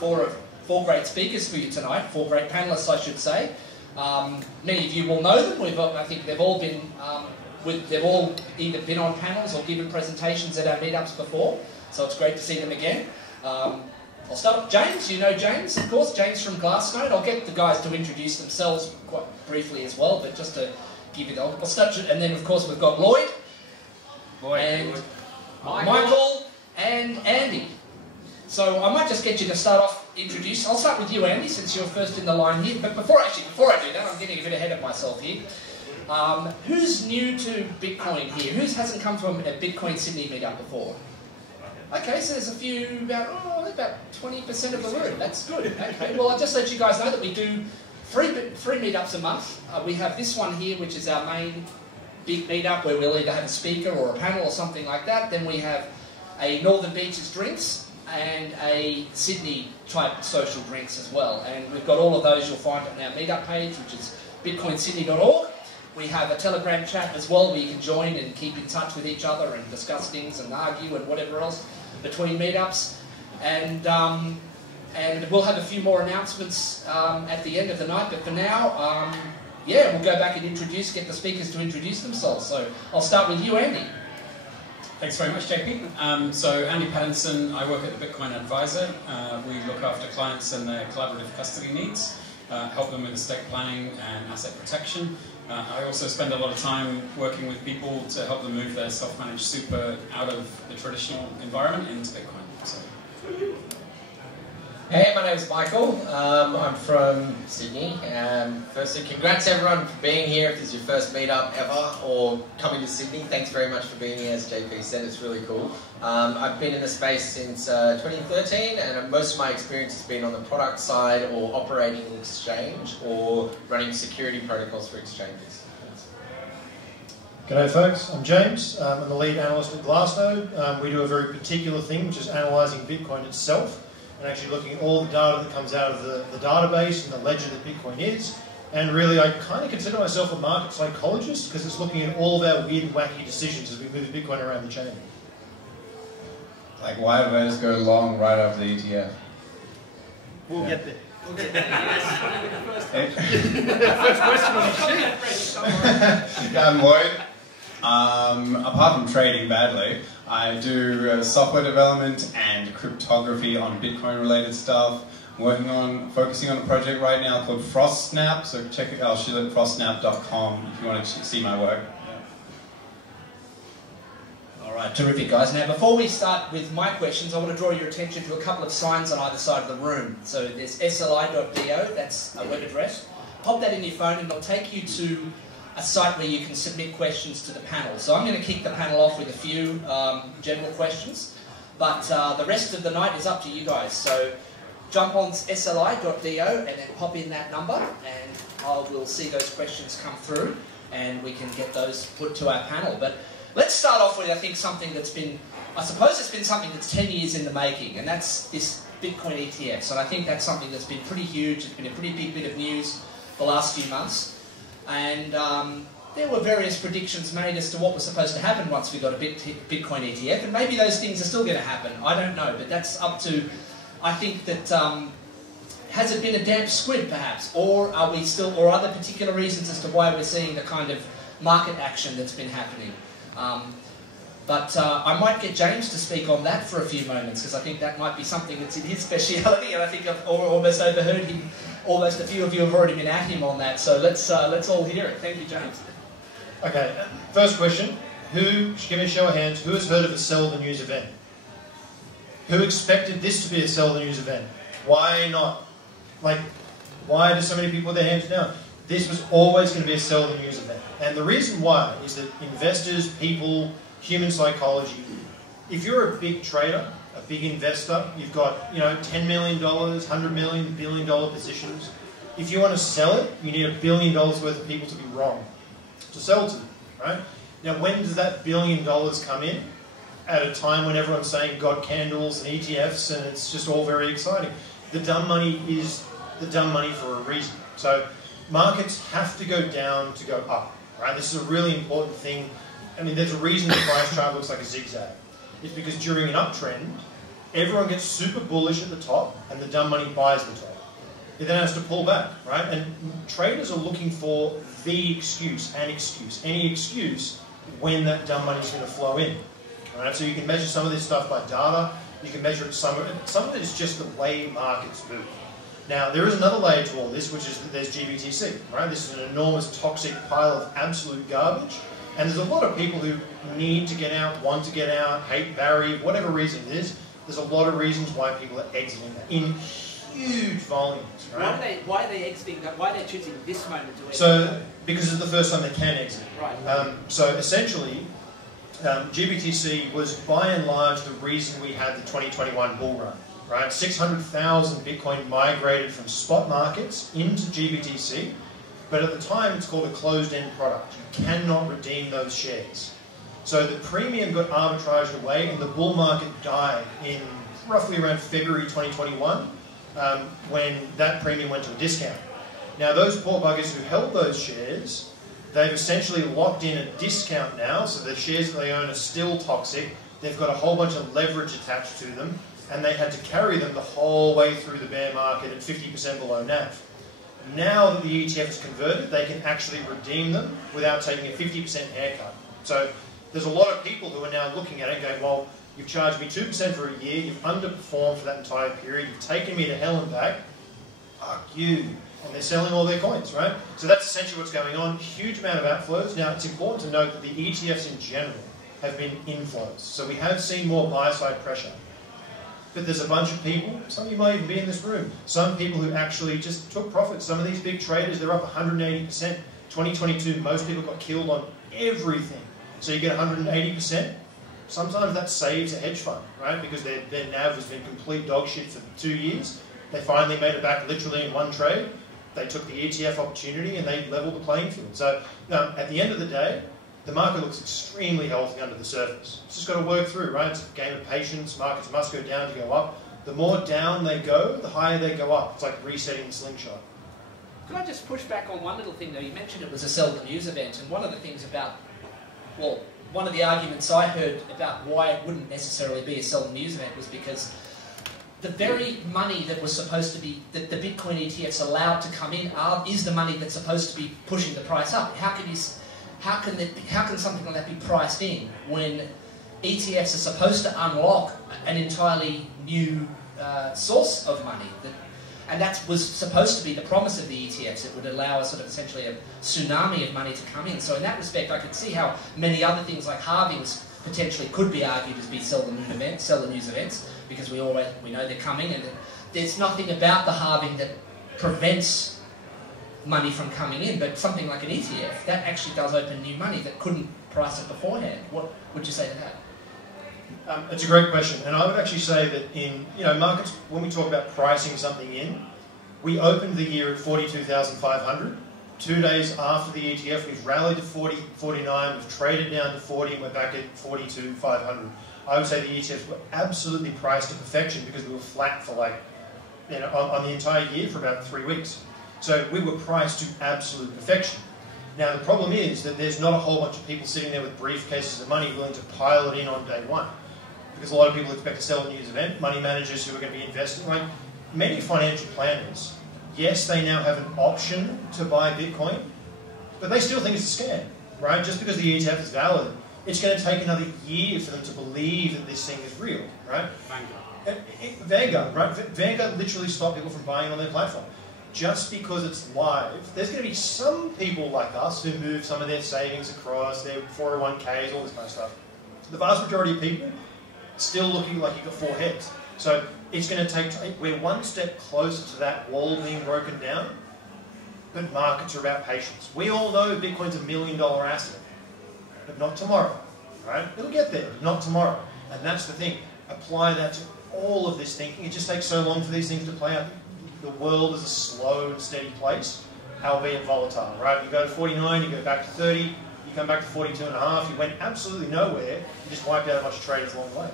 four great speakers for you tonight, four great panellists, I should say. Many of you will know them. I think they've all been, they've all either been on panels or given presentations at our meetups before, so it's great to see them again. I'll start with James. You know James, of course. James from Glassnode. I'll get the guys to introduce themselves quite briefly as well, but just to give you the... I'll start, and then, of course, we've got Lloyd, and Michael, and Andy. So I might just get you to start off, introduce... I'll start with you, Andy, since you're first in the line here. But before I do that, I'm getting a bit ahead of myself here. Who's new to Bitcoin here? Who hasn't come from a Bitcoin Sydney meetup before? Okay, so there's a few, about 20% of the room. That's good. Okay, well, I'll just let you guys know that we do three meetups a month. We have this one here, which is our main big meetup, where we'll either have a speaker or a panel or something like that. Then we have a Northern Beaches drinks and a Sydney type social drinks as well. And we've got all of those you'll find on our meetup page, which is bitcoinsydney.org. We have a Telegram chat as well, where you can join and keep in touch with each other and discuss things and argue and whatever else between meetups. And we'll have a few more announcements at the end of the night. But for now, yeah, we'll go back and get the speakers to introduce themselves. So I'll start with you, Andy. Thanks very much, JP. So Andy Pattinson, I work at the Bitcoin Advisor. We look after clients and their collaborative custody needs, help them with estate planning and asset protection. I also spend a lot of time working with people to help them move their self-managed super out of the traditional environment into Bitcoin. So. Hey, my name is Michael. I'm from Sydney. Firstly, congrats everyone for being here. If this is your first meetup ever or coming to Sydney, thanks very much for being here. As JP said, it's really cool. I've been in the space since 2013, and most of my experience has been on the product side or operating an exchange or running security protocols for exchanges. G'day folks, I'm James. I'm the lead analyst at Glassnode. We do a very particular thing, which is analysing Bitcoin itself, and actually looking at all the data that comes out of the database and the ledger that Bitcoin is. And really, I kind of consider myself a market psychologist, because it's looking at all of our weird and wacky decisions as we move Bitcoin around the chain. Like, why do I just go long right after the ETF? We'll get there. We'll get there. First question on the sheet. I'm Lloyd. Apart from trading badly, I do software development and cryptography on Bitcoin-related stuff. Focusing on a project right now called FrostSnap. So check it out, frostsnap.com if you want to see my work. All right, terrific, guys. Now, before we start with my questions, I want to draw your attention to a couple of signs on either side of the room. So there's sli.do, that's a web address. Pop that in your phone and it'll take you to a site where you can submit questions to the panel. So I'm going to kick the panel off with a few general questions, but the rest of the night is up to you guys. So jump on sli.do and then pop in that number, and I will see those questions come through and we can get those put to our panel. But let's start off with, I think, something that's been, I suppose it's been something that's 10 years in the making, and that's this Bitcoin ETFs. And I think that's something that's been pretty huge. It's been a pretty big bit of news the last few months. And there were various predictions made as to what was supposed to happen once we got a Bitcoin ETF, and maybe those things are still going to happen. I don't know, but that's up to, I think that, has it been a damp squib perhaps, or are we still, or are there particular reasons as to why we're seeing the kind of market action that's been happening? But I might get James to speak on that for a few moments, because I think that might be something that's in his speciality, and I think I've almost overheard him. Almost a few of you have already been at him on that, so let's all hear it. Thank you, James. Okay, first question. Give me a show of hands, who has heard of a sell the news event? Who expected this to be a sell the news event? Why not? Like, why do so many people put their hands down? This was always going to be a sell the news event. And the reason why is that investors, people, human psychology, if you're a big trader, a big investor, you've got, $10 million, $100 million, $1 billion positions. If you want to sell it, you need $1 billion worth of people to be wrong to sell to them, right? Now, when does that $1 billion come in? At a time when everyone's saying God candles and ETFs, and it's just all very exciting. The dumb money is the dumb money for a reason. So markets have to go down to go up, right? This is a really important thing. I mean, there's a reason the price chart looks like a zigzag. It's because during an uptrend, everyone gets super bullish at the top, and the dumb money buys the top. It then has to pull back, right? And traders are looking for the excuse, any excuse when that dumb money is going to flow in. Right? So you can measure some of this stuff by data. You can measure it some of it is just the way markets move. Now, there is another layer to all this, which is that there's GBTC, right? This is an enormous toxic pile of absolute garbage. And there's a lot of people who need to get out, want to get out, hate Barry, whatever reason it is. There's a lot of reasons why people are exiting that in huge volumes, right? Why are they exiting that? Why are they choosing this moment to exit? So, because it's the first time they can exit. Right. So essentially, GBTC was by and large the reason we had the 2021 bull run, right? 600,000 Bitcoin migrated from spot markets into GBTC, but at the time it's called a closed-end product. You cannot redeem those shares. So the premium got arbitraged away and the bull market died in roughly around February 2021 when that premium went to a discount. Now those poor buggers who held those shares, they've essentially locked in a discount now, so the shares that they own are still toxic. They've got a whole bunch of leverage attached to them, and they had to carry them the whole way through the bear market at 50% below NAV. Now that the ETF is converted, they can actually redeem them without taking a 50% haircut. So there's a lot of people who are now looking at it and going, well, you've charged me 2% for a year, you've underperformed for that entire period, you've taken me to hell and back, fuck you. And they're selling all their coins, right? So that's essentially what's going on. Huge amount of outflows. Now, it's important to note that the ETFs in general have been inflows. So we have seen more buy-side pressure. But there's a bunch of people, some of you might even be in this room, some people who actually just took profits. Some of these big traders, they're up 180%. 2022, most people got killed on everything. So you get 180%. Sometimes that saves a hedge fund, right? Because their NAV has been complete dog shit for 2 years. They finally made it back literally in one trade. They took the ETF opportunity and they leveled the playing field. So at the end of the day, the market looks extremely healthy under the surface. It's just got to work through, right? It's a game of patience. Markets must go down to go up. The more down they go, the higher they go up. It's like resetting the slingshot. Could I just push back on one little thing though? You mentioned it was a sell the news event, and one of the things about, well, one of the arguments I heard about why it wouldn't necessarily be a sell the news event was because the very money that was supposed to be, that the Bitcoin ETFs allowed to come in, is the money that's supposed to be pushing the price up. How can something like that be priced in when ETFs are supposed to unlock an entirely new source of money? And that was supposed to be the promise of the ETFs. It would allow a sort of essentially a tsunami of money to come in. So in that respect, I could see how many other things like halvings potentially could be argued as being sell the news events, because we know they're coming, and there's nothing about the halving that prevents money from coming in, but something like an ETF, that actually does open new money that couldn't price it beforehand. What would you say to that? It's a great question, and I would actually say that in markets, when we talk about pricing something in, we opened the year at 42,500. 2 days after the ETF, we've rallied to 40, 49, we've traded down to 40, and we're back at 42,500. I would say the ETFs were absolutely priced to perfection because we were flat for on the entire year for about 3 weeks. So we were priced to absolute perfection. Now the problem is that there's not a whole bunch of people sitting there with briefcases of money willing to pile it in on day one. Because a lot of people expect to sell a news event, money managers who are going to be investing. Like many financial planners, yes, they now have an option to buy Bitcoin, but they still think it's a scam, right? Just because the ETF is valid, it's going to take another year for them to believe that this thing is real, right? Vanguard, right? Vanguard literally stopped people from buying on their platform. Just because it's live, there's going to be some people like us who move some of their savings across, their 401ks, all this kind of stuff. The vast majority of people still looking like you've got 4 heads. So it's going to take, we're one step closer to that wall being broken down, but markets are about patience. We all know Bitcoin's $1 million asset, but not tomorrow, right? It'll get there, but not tomorrow. And that's the thing. Apply that to all of this thinking. It just takes so long for these things to play out. The world is a slow and steady place, albeit volatile, right? You go to 49, you go back to 30, you come back to 42.5, you went absolutely nowhere, you just wiped out a bunch of traders along the way.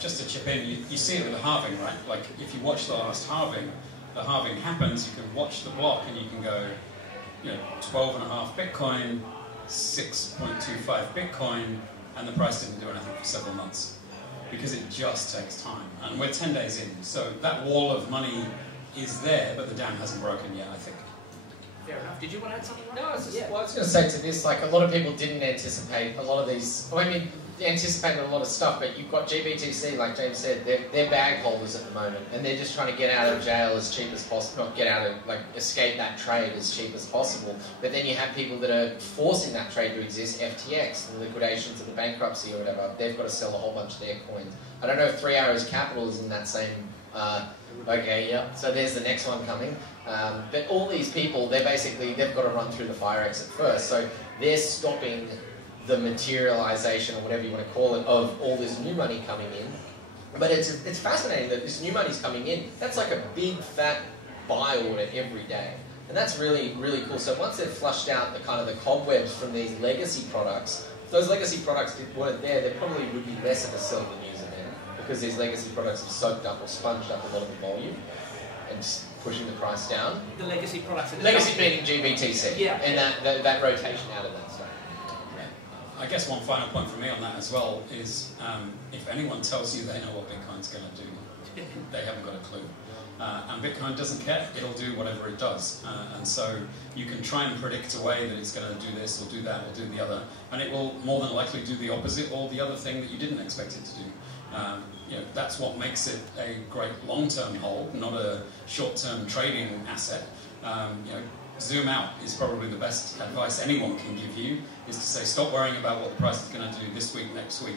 Just to chip in, you see it with the halving, right? Like, if you watch the last halving, the halving happens, you can watch the block and you can go, 12.5 Bitcoin, 6.25 Bitcoin, and the price didn't do anything for several months. because it just takes time. And we're 10 days in, so that wall of money is there, but the dam hasn't broken yet, I think. Fair enough. Did you want to add something? No, I was going to say to this, like a lot of people didn't anticipate a lot of these, well, I mean, they anticipated a lot of stuff, but you've got GBTC, like James said, they're bag holders at the moment, and they're just trying to get out of jail as cheap as possible, not get out of, like, escape that trade as cheap as possible. But then you have people that are forcing that trade to exist, FTX, the liquidations of the bankruptcy or whatever, they've got to sell a whole bunch of their coins. I don't know if 3 Arrows Capital is in that same, okay, yeah, so there's the next one coming. But all these people, they've got to run through the fire exit first, so they're stopping the materialization, or whatever you want to call it, of all this new money coming in. But it's fascinating that this new money's coming in. That's like a big fat buy order every day. And that's really, really cool. So once they've flushed out the kind of the cobwebs from these legacy products, if those legacy products weren't there probably would be less of a sell the news event, because these legacy products have soaked up or sponged up a lot of the volume and just pushing the price down. The legacy products. Legacy meaning GBTC. Yeah. And that rotation out of that stuff. I guess one final point for me on that as well is if anyone tells you they know what Bitcoin's going to do, they haven't got a clue. And Bitcoin doesn't care. It'll do whatever it does. And so you can try and predict away that it's going to do this or do that or do the other, and it will more than likely do the opposite or the other thing that you didn't expect it to do. You know, that's what makes it a great long-term hold, not a short-term trading asset. You know, zoom out is probably the best advice anyone can give you, is to say stop worrying about what the price is going to do this week, next week,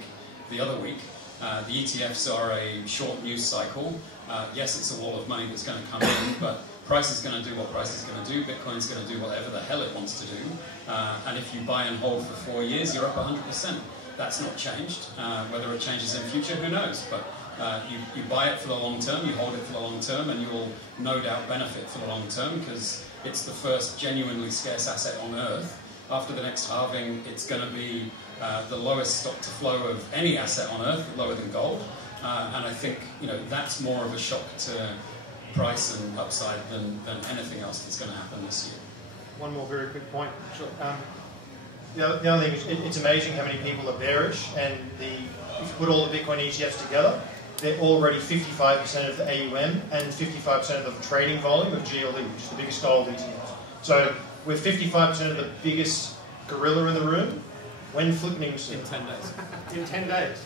the other week. The ETFs are a short news cycle. Yes, it's a wall of money that's going to come in, but price is going to do what price is going to do. Bitcoin's going to do whatever the hell it wants to do. And if you buy and hold for 4 years, you're up 100%. That's not changed. Whether it changes in future, who knows? But you buy it for the long term, you hold it for the long term, and you will no doubt benefit for the long term, because it's the first genuinely scarce asset on Earth. After the next halving, it's going to be the lowest stock to flow of any asset on Earth, lower than gold. And I think that's more of a shock to price and upside than anything else that's going to happen this year. One more very quick point. Sure. The other thing is, it's amazing how many people are bearish, and if you put all the Bitcoin ETFs together, they're already 55% of the AUM and 55% of the trading volume of GLD, which is the biggest gold ETF. So we're 55% of the biggest gorilla in the room. When flipping In 10 days. in 10 days.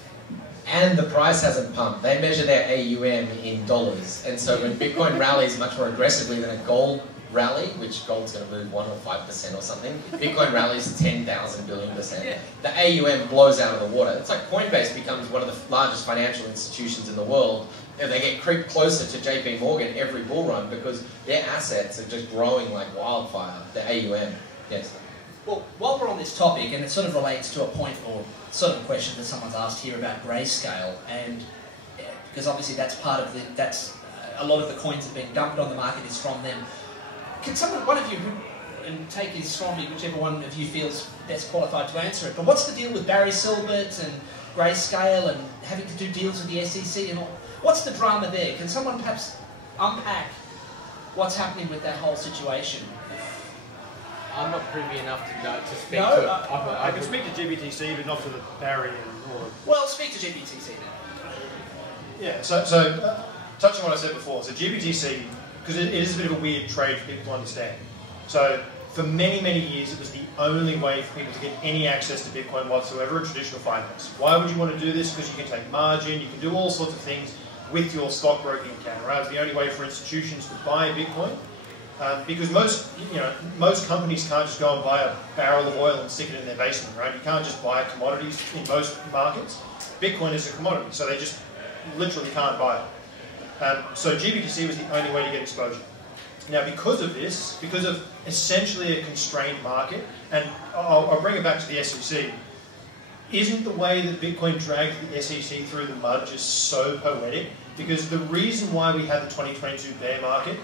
And the price hasn't pumped. They measure their AUM in dollars. And so when Bitcoin rallies much more aggressively than a gold rally, which gold's going to move 1 or 5% or something, Bitcoin rallies 10,000 billion%. Yeah. The AUM blows out of the water. It's like Coinbase becomes one of the largest financial institutions in the world, and they get creep closer to JP Morgan every bull run because their assets are just growing like wildfire, the AUM. Yes. Well, while we're on this topic, and it sort of relates to a point or sort of a question that someone's asked here about grayscale, and because obviously that's part of a lot of the coins that are being dumped on the market is from them. Can one of you, and take this from me, whichever one of you feels best qualified to answer it, but what's the deal with Barry Silbert and grayscale and having to do deals with the SEC and all? What's the drama there? Can someone perhaps unpack what's happening with that whole situation? I'm not privy enough to speak No, to it. I can speak to GBTC, but not to the Barry and all. Well, speak to GBTC then. Yeah, so touching on what I said before, so GBTC, because it is a bit of a weird trade for people to understand. So for many, many years, it was the only way for people to get any access to Bitcoin whatsoever in traditional finance. Why would you want to do this? Because you can take margin, you can do all sorts of things with your stockbroking account, right? It's the only way for institutions to buy Bitcoin. Because most companies can't just go and buy a barrel of oil and stick it in their basement, right? You can't just buy commodities in most markets. Bitcoin is a commodity, so they just literally can't buy it. So GBTC was the only way to get exposure. Now, because of this, because of essentially a constrained market, and I'll bring it back to the SEC, isn't the way that Bitcoin dragged the SEC through the mud just so poetic? Because the reason why we had the 2022 bear market,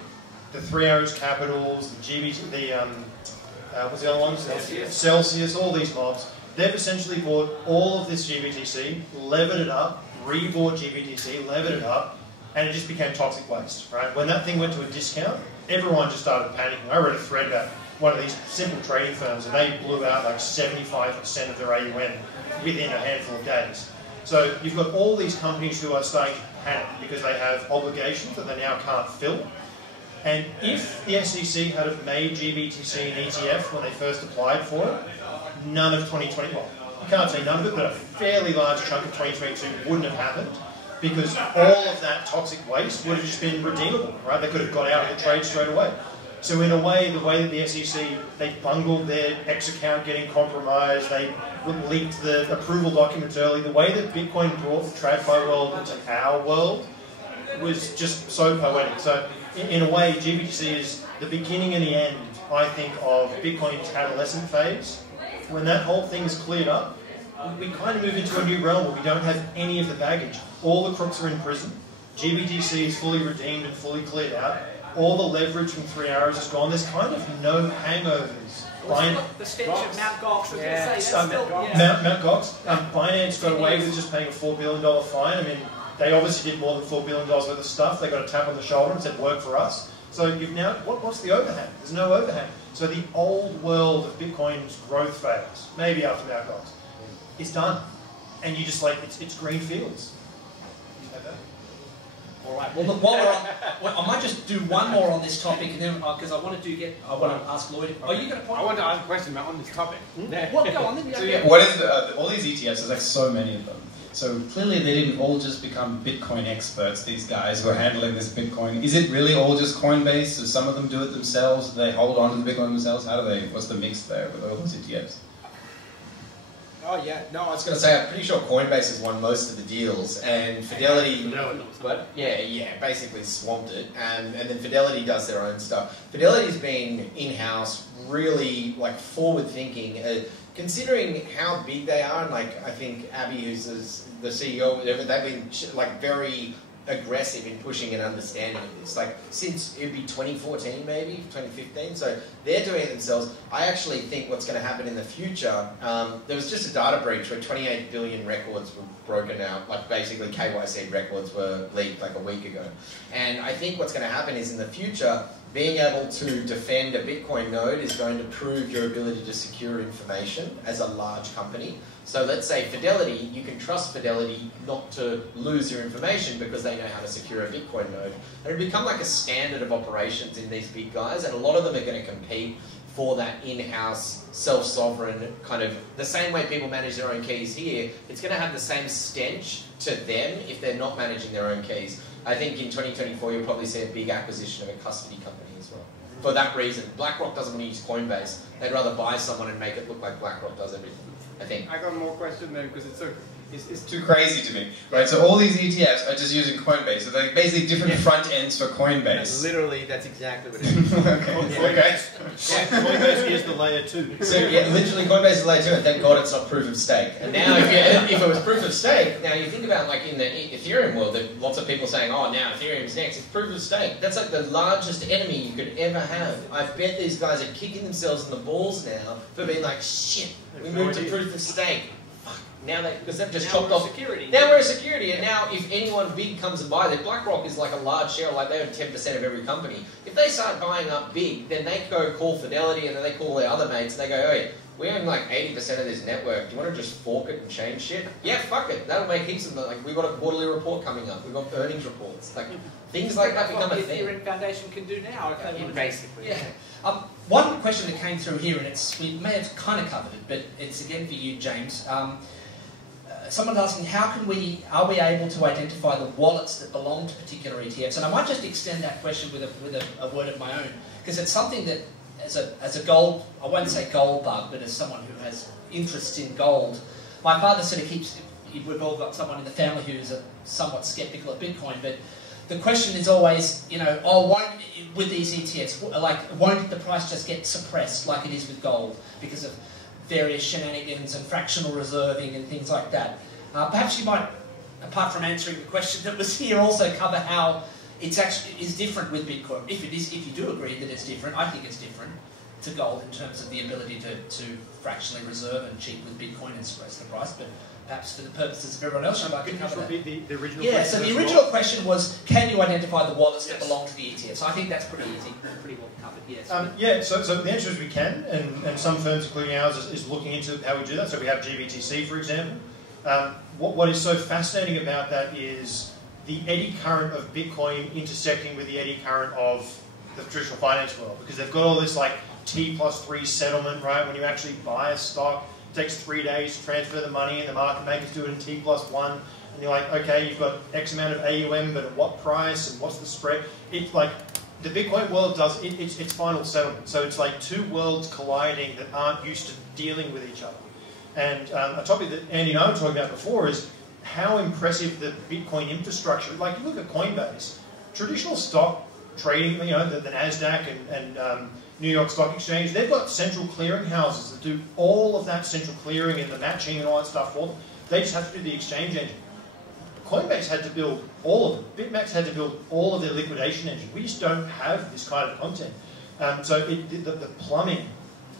the 3 Arrows Capitals, the GBT, what's the other ones? Celsius, all these mobs, they've essentially bought all of this GBTC, levered it up, rebought GBTC, levered it up, and it just became toxic waste, right? When that thing went to a discount, everyone just started panicking. I read a thread about one of these simple trading firms, and they blew out like 75% of their AUM within a handful of days. So you've got all these companies who are starting to panic because they have obligations that they now can't fill. And if the SEC had have made GBTC an ETF when they first applied for it, none of 2020, well, you can't say none of it, but a fairly large chunk of 2022 wouldn't have happened because all of that toxic waste would have just been redeemable, right? They could have got out of the trade straight away. So in a way, the way that the SEC, they bungled their X account getting compromised, they leaked the approval documents early, the way that Bitcoin brought the TradFi world into our world was just so poetic. So in a way, GBTC is the beginning and the end, I think, of Bitcoin's adolescent phase. When that whole thing is cleared up, we kind of move into a new realm where we don't have any of the baggage. All the crooks are in prison. GBTC is fully redeemed and fully cleared out. All the leverage from 3 hours is gone. There's kind of no hangovers. The stench of Mt. Gox, Mt. Gox. Binance got away with just paying a $4 billion fine. I mean, they obviously did more than $4 billion worth of stuff. They got a tap on the shoulder and said, work for us. So you've now, what's the overhang? There's no overhang. So the old world of Bitcoin's growth phase, maybe after Mt. Gox, is done. And you just like, it's green fields. All right. Well, look, while we're on, I might just do one more on this topic, and then because I want to ask Lloyd. Are you going to point? I want to ask a question on this topic. Well, go on then. So yeah, what is all these ETFs? There's like so many of them. So clearly they didn't all just become Bitcoin experts. These guys who are handling this Bitcoin. Is it really all just Coinbase? Do some of them do it themselves? Do they hold on to the Bitcoin themselves? How do they? What's the mix there with all those ETFs? Oh yeah, no, I was going to say, I'm pretty sure Coinbase has won most of the deals, and Fidelity, but yeah, basically swamped it, and then Fidelity does their own stuff. Fidelity's been in-house, really like forward-thinking, considering how big they are, and like I think Abby, who's the CEO, they've been like very aggressive in pushing an understanding of this. Like since it'd be 2014 maybe, 2015. So they're doing it themselves. I actually think what's going to happen in the future, there was just a data breach where 28 billion records were broken out. Like basically KYC records were leaked like a week ago. And I think what's going to happen is in the future, being able to defend a Bitcoin node is going to prove your ability to secure information as a large company. So let's say Fidelity, you can trust Fidelity not to lose your information because they know how to secure a Bitcoin node. And it'll become like a standard of operations in these big guys, and a lot of them are going to compete for that in-house, self-sovereign kind of, the same way people manage their own keys here, it's going to have the same stench to them if they're not managing their own keys. I think in 2024 you'll probably see a big acquisition of a custody company as well. For that reason, BlackRock doesn't want to use Coinbase. They'd rather buy someone and make it look like BlackRock does everything, I think. I got more question then because it's too crazy to me, right? So all these ETFs are just using Coinbase. So they're basically different front ends for Coinbase. Literally, that's exactly what it is. Okay. Coinbase is the layer 2. So yeah, literally Coinbase is layer 2, and thank God it's not proof of stake. And now if it was proof of stake, now you think about like in the Ethereum world, there are lots of people saying, oh now Ethereum's next, it's proof of stake. That's like the largest enemy you could ever have. I bet these guys are kicking themselves in the balls now for being like, shit, we moved to proof of stake. Now because they've just chopped off security. Now we're a security, and now if anyone big comes and buys it, BlackRock is like a large share, like they own 10% of every company. If they start buying up big, then they go call Fidelity, and then they call their other mates, and they go, hey, we own like 80% of this network. Do you want to just fork it and change shit? Yeah, fuck it. That'll make heaps of them. Like we've got a quarterly report coming up. We've got earnings reports. Like things like that become a thing. The Ethereum Foundation can do now if they want to. Basically. Yeah. One question that came through here, and we may have kind of covered it, but it's again for you, James. Someone's asking, are we able to identify the wallets that belong to particular ETFs? And I might just extend that question with a word of my own, because it's something that, as a gold, I won't say gold bug, but as someone who has interests in gold, my father sort of keeps, we've all got someone in the family who's somewhat skeptical of Bitcoin, but the question is always, you know, with these ETFs, won't the price just get suppressed like it is with gold because of various shenanigans and fractional reserving and things like that? Perhaps you might, apart from answering the question that was here, also cover how it's actually is different with Bitcoin. If you do agree that it's different, I think it's different to gold in terms of the ability to fractionally reserve and cheat with Bitcoin and suppress the price. But perhaps for the purposes of everyone else, you'd like to cover that. The original yeah, question. so the original question was, can you identify the wallets that belong to the ETFs? I think that's pretty easy, pretty well covered, yes. Yeah, so the answer is we can, and some firms, including ours, is looking into how we do that. So we have GBTC, for example. What is so fascinating about that is the eddy current of Bitcoin intersecting with the eddy current of the traditional finance world, because they've got all this like T+3 settlement, right? When you actually buy a stock, it takes 3 days to transfer the money, and the market makers do it in T+1, and you're like, okay, you've got X amount of AUM, but at what price, and what's the spread? It's like, the Bitcoin world does, it's final settlement. So it's like two worlds colliding that aren't used to dealing with each other. And a topic that Andy and I were talking about before is how impressive the Bitcoin infrastructure. Like, you look at Coinbase, traditional stock trading, you know, the NASDAQ and New York Stock Exchange, they've got central clearing houses that do all of that central clearing and the matching and all that stuff for them. They just have to do the exchange engine. Coinbase had to build all of them. BitMax had to build all of their liquidation engine. We just don't have this kind of content. So the plumbing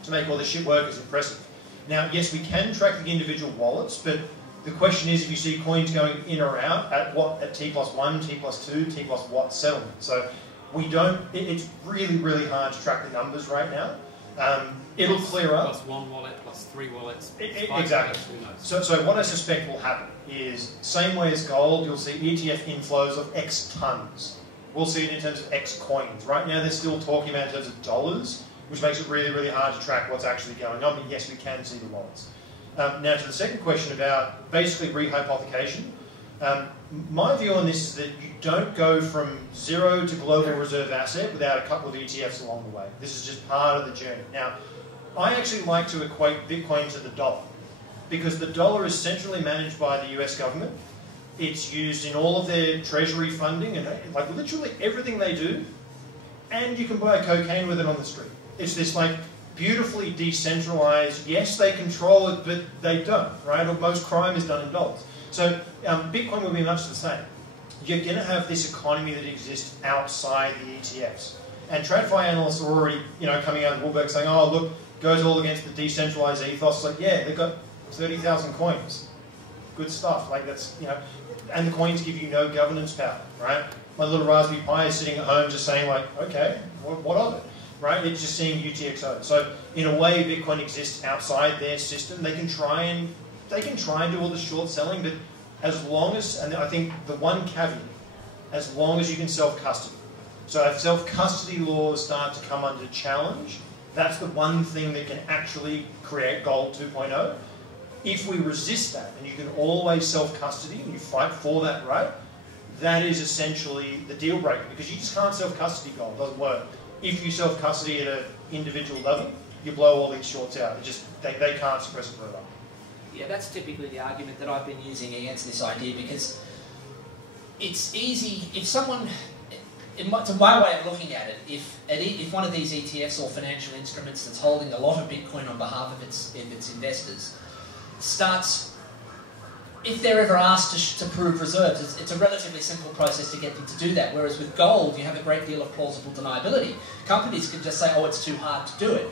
to make all this shit work is impressive. Now, yes, we can track the individual wallets, but the question is if you see coins going in or out at what, at T+1, T+2, T+what settlement. So we don't, it's really, really hard to track the numbers right now. It'll clear up. Plus one wallet, plus three wallets. Exactly. So what I suspect will happen is, same way as gold, you'll see ETF inflows of X tons. We'll see it in terms of X coins. Right now they're still talking about in terms of dollars, which makes it really, really hard to track what's actually going on. But yes, we can see the wallets. Now to the second question about basically rehypothecation. My view on this is that you don't go from zero to global reserve asset without a couple of ETFs along the way. This is just part of the journey. Now, I actually like to equate Bitcoin to the dollar, because the dollar is centrally managed by the US government. It's used in all of their treasury funding and like literally everything they do, and you can buy cocaine with it on the street. It's this like beautifully decentralized, yes they control it, but they don't, right? Or most crime is done in dollars. So Bitcoin will be much the same. You're going to have this economy that exists outside the ETFs. And TradFi analysts are already, coming out of the woodwork saying, oh, look, goes all against the decentralized ethos. Like, yeah, they've got 30,000 coins. Good stuff. Like, that's, and the coins give you no governance power, right? My little Raspberry Pi is sitting at home just saying, like, okay, what of it, right? It's just seeing UTXO. So, in a way, Bitcoin exists outside their system. They can try and do all the short selling, but as long as, and I think the one caveat, as long as you can self-custody. So if self-custody laws start to come under challenge, that's the one thing that can actually create gold 2.0. If we resist that, and you can always self-custody, and you fight for that right, that is essentially the deal breaker, because you just can't self-custody gold, it doesn't work. If you self-custody at an individual level, you blow all these shorts out. It just, they can't suppress it further. Yeah, that's typically the argument that I've been using against this idea, because it's easy, if someone, to my way of looking at it, if one of these ETFs or financial instruments that's holding a lot of Bitcoin on behalf of its investors starts, if they're ever asked to prove reserves, it's a relatively simple process to get them to do that, whereas with gold you have a great deal of plausible deniability. Companies can just say, oh, it's too hard to do it.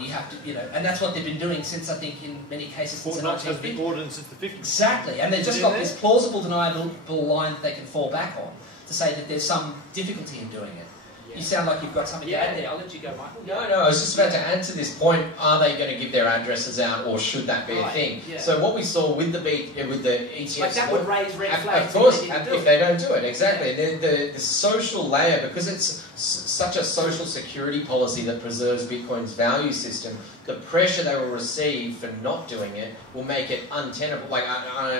You have to, and that's what they've been doing since, I think, in many cases, since the 1950s. Ordinance since the 50s. Exactly, and they've just got this plausible deniable line that they can fall back on to say that there's some difficulty in doing it. Yeah. You sound like you've got something to add there. I'll let you go, Michael. No, I was just about to add to this point. Are they going to give their addresses out, or should that be a thing? Yeah. So what we saw with the ETFs, like that would raise red flags. Of course, if they don't do it, exactly. Yeah. The social layer, because it's such a social security policy that preserves Bitcoin's value system, the pressure they will receive for not doing it will make it untenable, like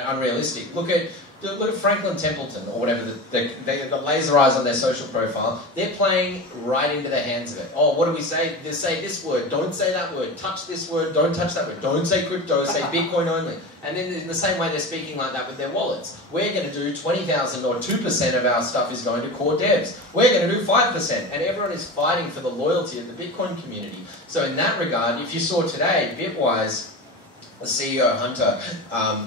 unrealistic. Look at Franklin Templeton, or whatever, they've got laser eyes on their social profile. They're playing right into the hands of it. Oh, what do we say? They say this word, don't say that word, touch this word, don't touch that word, don't say crypto, say Bitcoin only. And then in the same way they're speaking like that with their wallets. We're going to do 20,000 or 2% of our stuff is going to core devs. We're going to do 5%. And everyone is fighting for the loyalty of the Bitcoin community. So in that regard, if you saw today, Bitwise, the CEO, Hunter,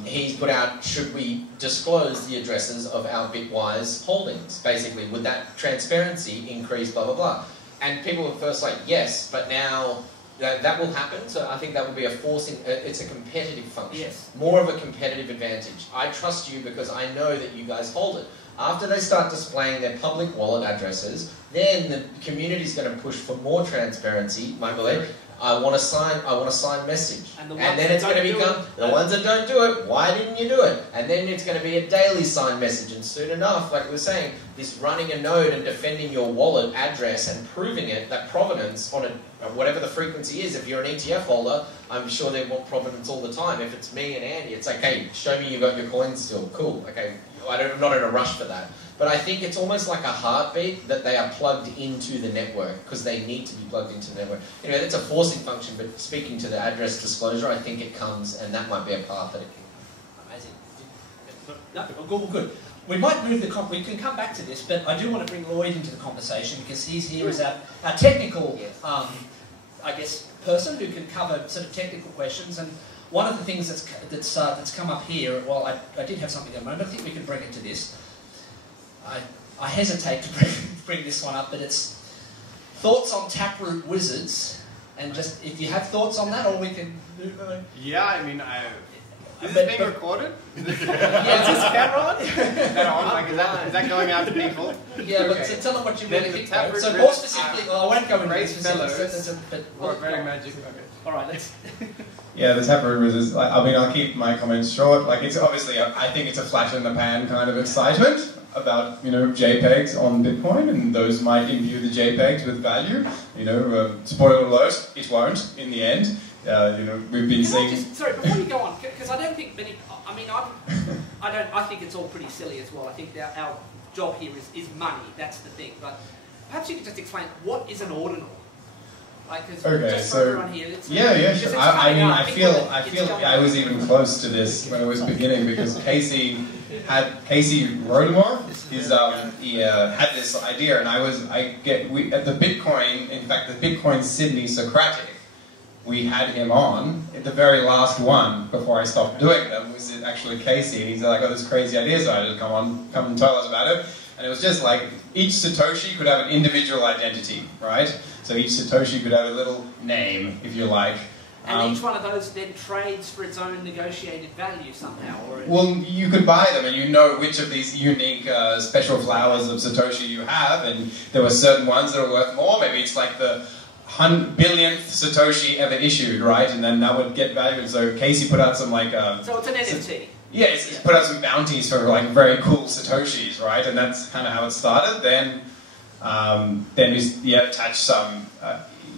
he's put out, should we disclose the addresses of our Bitwise holdings? Basically, would that transparency increase, blah, blah, blah. And people were first like, yes, but now that will happen. So I think that would be a forcing, it's a competitive function. Yes. More of a competitive advantage. I trust you because I know that you guys hold it. After they start displaying their public wallet addresses, then the community's going to push for more transparency, my belief. I want a signed message. And then it's going to become, the ones that don't do it, why didn't you do it? And then it's going to be a daily signed message. And soon enough, like we were saying, this running a node and defending your wallet address and proving it, that provenance on whatever the frequency is. If you're an ETF holder, I'm sure they want provenance all the time. If it's me and Andy, it's like, hey, show me you got your coins still. Cool. Okay, I'm not in a rush for that. But I think it's almost like a heartbeat that they are plugged into the network because they need to be plugged into the network. You know, it's a forcing function, but speaking to the address disclosure, I think it comes, and that might be a path that it can. Amazing. No, good. We might move we can come back to this, but I do want to bring Lloyd into the conversation because he's here as our technical, I guess, person who can cover sort of technical questions. And one of the things that's come up here, well, I did have something in mind, but I think we can bring it to this. I hesitate to bring this one up, but it's thoughts on Taproot Wizards, and just if you have thoughts on that, or we can move on. Yeah, I mean, is this being recorded? Is this camera on? Is that on? Like, is that going out to people? Yeah, but so tell them what you really think. So more specifically, well, I won't go into specifics. Very magic. Okay. All right, let's. Yeah, the Taproot Wizards, I mean, I'll keep my comments short. Like, it's obviously, I think it's a flash in the pan kind of excitement about, you know, JPEGs on Bitcoin, and those might imbue the JPEGs with value. You know, spoiler alert, it won't in the end. You know, we've been seeing. Sorry, before you go on, because I don't think many. I mean, I think it's all pretty silly as well. I think our job here is money. That's the thing. But perhaps you could just explain what is an ordinal. Like, okay, just so everyone here, yeah, sure. I mean, I feel I was even close to this when I was beginning because Casey Rodemer, he had this idea, and at the Bitcoin, in fact, the Bitcoin Sydney Socratic, we had him on. The very last one before I stopped doing them was actually Casey, and he's like, "Oh, this crazy idea, so I just come and tell us about it." And it was just like each Satoshi could have an individual identity, right? So each Satoshi could have a little name, if you like. And each one of those then trades for its own negotiated value somehow? Well, you could buy them, and you know which of these unique special flowers of Satoshi you have, and there were certain ones that are worth more. Maybe it's like the 100 billionth Satoshi ever issued, right? And then that would get value. And so Casey put out some like... so it's an NFT? Yeah, it's put out some bounties for like very cool Satoshis, right? And that's kind of how it started. Then we attached some...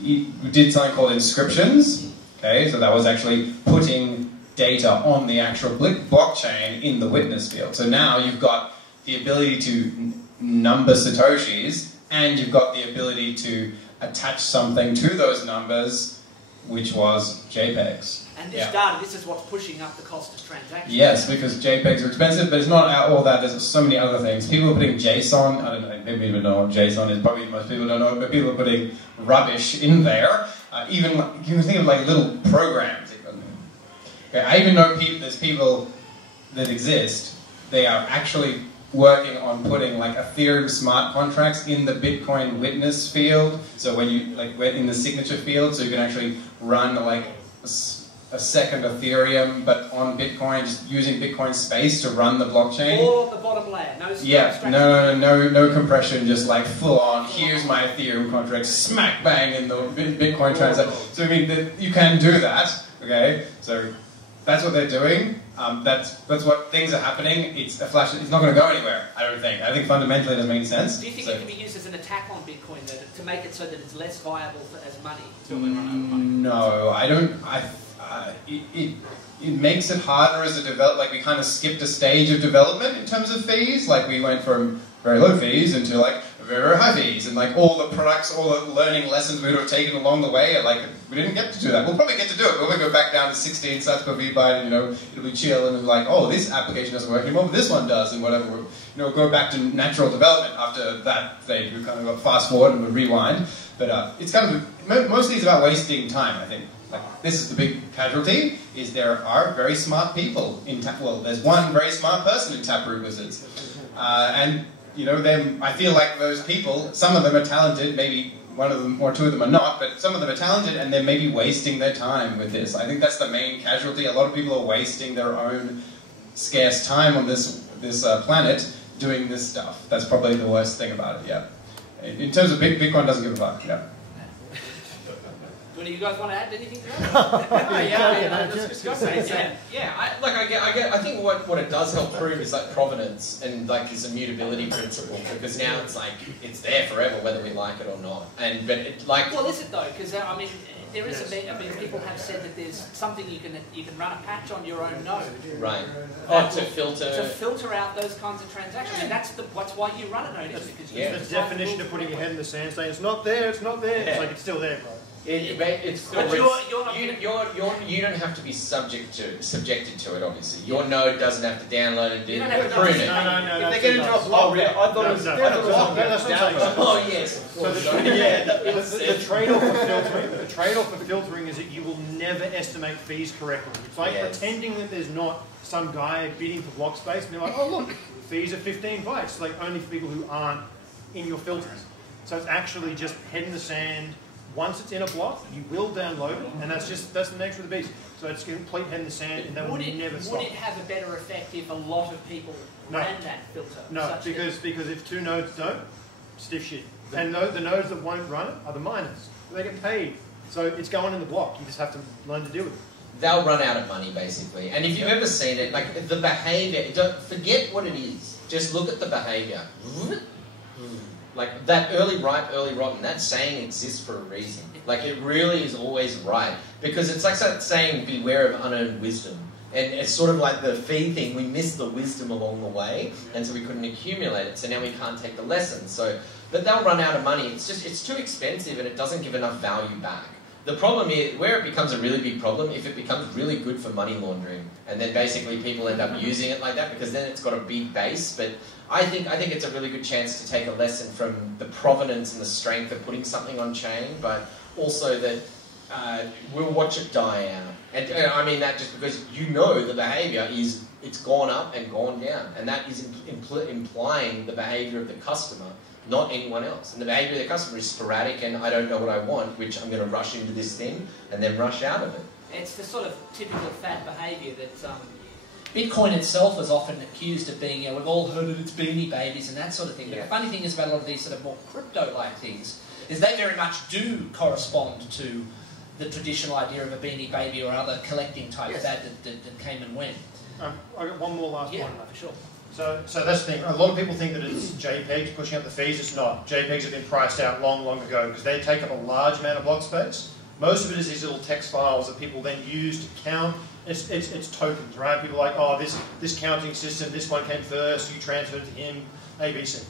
we did something called inscriptions. Okay, so that was actually putting data on the actual blockchain in the witness field. So now you've got the ability to number Satoshis, and you've got the ability to attach something to those numbers, which was JPEGs. And this data, this is what's pushing up the cost of transactions. Yes, because JPEGs are expensive, but it's not all that. There's so many other things. People are putting JSON, I don't know, maybe even know what JSON is, probably most people don't know, but people are putting rubbish in there. Even, you can think of like little programs. Okay, I even know there's people that exist, they are actually working on putting like Ethereum smart contracts in the Bitcoin witness field. So when you, like in the signature field, so you can actually run like a second Ethereum, but on Bitcoin, just using Bitcoin space to run the blockchain. Or the bottom layer, no compression, just like full on, here's my Ethereum contract, smack bang in the Bitcoin transaction. So I mean, you can do that, okay? So that's what they're doing. That's what things are happening. It's a flash. It's not going to go anywhere. I don't think. I think fundamentally it doesn't make any sense. Do you think it can be used as an attack on Bitcoin though, to make it so that it's less viable as money until we run out of money? No, I don't. It makes it harder as a developer. Like we kind of skipped a stage of development in terms of fees. Like we went from very low fees into like very high fees, and like all the products, all the learning lessons we would have taken along the way, and like we didn't get to do that. We'll probably get to do it. We'll go back down to 16 sats per VByte, and you know it'll be chill, and it'll be like, oh, this application doesn't work anymore, but this one does, and whatever. You know, go back to natural development after that stage. We kind of got fast forward and we rewind, but it's kind of mostly it's about wasting time. I think. Like, this is the big casualty, is there are very smart people in there's one very smart person in Taproot Wizards. And, you know, I feel like those people, some of them are talented, maybe one of them or two of them are not, but some of them are talented and they're maybe wasting their time with this. I think that's the main casualty. A lot of people are wasting their own scarce time on this planet doing this stuff. That's probably the worst thing about it, yeah. In terms of Bitcoin doesn't give a fuck, yeah. Do you guys want to add anything to that? I think what it does help prove is like provenance and like this immutability principle, because now it's like it's there forever whether we like it or not. But it, like, well, is it though? Because I mean, there is people have said that there's something you can run a patch on your own node, right? To filter out those kinds of transactions, and that's why you run a node, is because the definition of putting your head in the sand, saying it's not there, it's not there. It's like it's still there, bro. It's still, but you don't have to be subjected to it. Obviously, your node doesn't have to download and do prune it. No. If they get into a block, I thought it was. Oh yes. So the trade-off for filtering is that you will never estimate fees correctly. It's like pretending that there's not some guy bidding for block space and they're like, oh look, fees are 15 bytes. Like only for people who aren't in your filters. So it's actually just head in the sand. Once it's in a block, you will download it, and that's the nature of the beast. So it's complete head in the sand, and that will never stop. Would it have a better effect if a lot of people ran that filter? No, because if 2 nodes don't, stiff shit. And the nodes that won't run it are the miners. They get paid. So it's going in the block. You just have to learn to deal with it. They'll run out of money, basically. And if you've ever seen it, like the behavior, don't forget what it is. Just look at the behavior. Like that early ripe, early rotten, that saying exists for a reason. Like it really is always right. Because it's like that saying, beware of unearned wisdom. And it's sort of like the fee thing, we missed the wisdom along the way, and so we couldn't accumulate it, so now we can't take the lesson. But they'll run out of money. It's too expensive and it doesn't give enough value back. The problem is, where it becomes a really big problem, if it becomes really good for money laundering, and then basically people end up using it like that, because then it's got a big base. But I think it's a really good chance to take a lesson from the provenance and the strength of putting something on chain, but also that we'll watch it die out. And I mean that just because you know the behaviour is, it's gone up and gone down, and that is implying the behaviour of the customer, not anyone else. And the behaviour of the customer is sporadic and I don't know what I want, which I'm going to rush into this thing and then rush out of it. It's the sort of typical fad behaviour that Bitcoin itself is often accused of being, we've all heard of its beanie babies and that sort of thing. But the funny thing is about a lot of these sort of more crypto-like things is they very much do correspond to the traditional idea of a beanie baby or other collecting type fad that came and went. I got one more last one. For sure. So that's the thing. A lot of people think that it's JPEGs pushing up the fees. It's not. JPEGs have been priced out long ago because they take up a large amount of block space. Most of it is these little text files that people then use to count. It's tokens, right? People are like, oh, this counting system, this one came first, you transferred to him, ABC.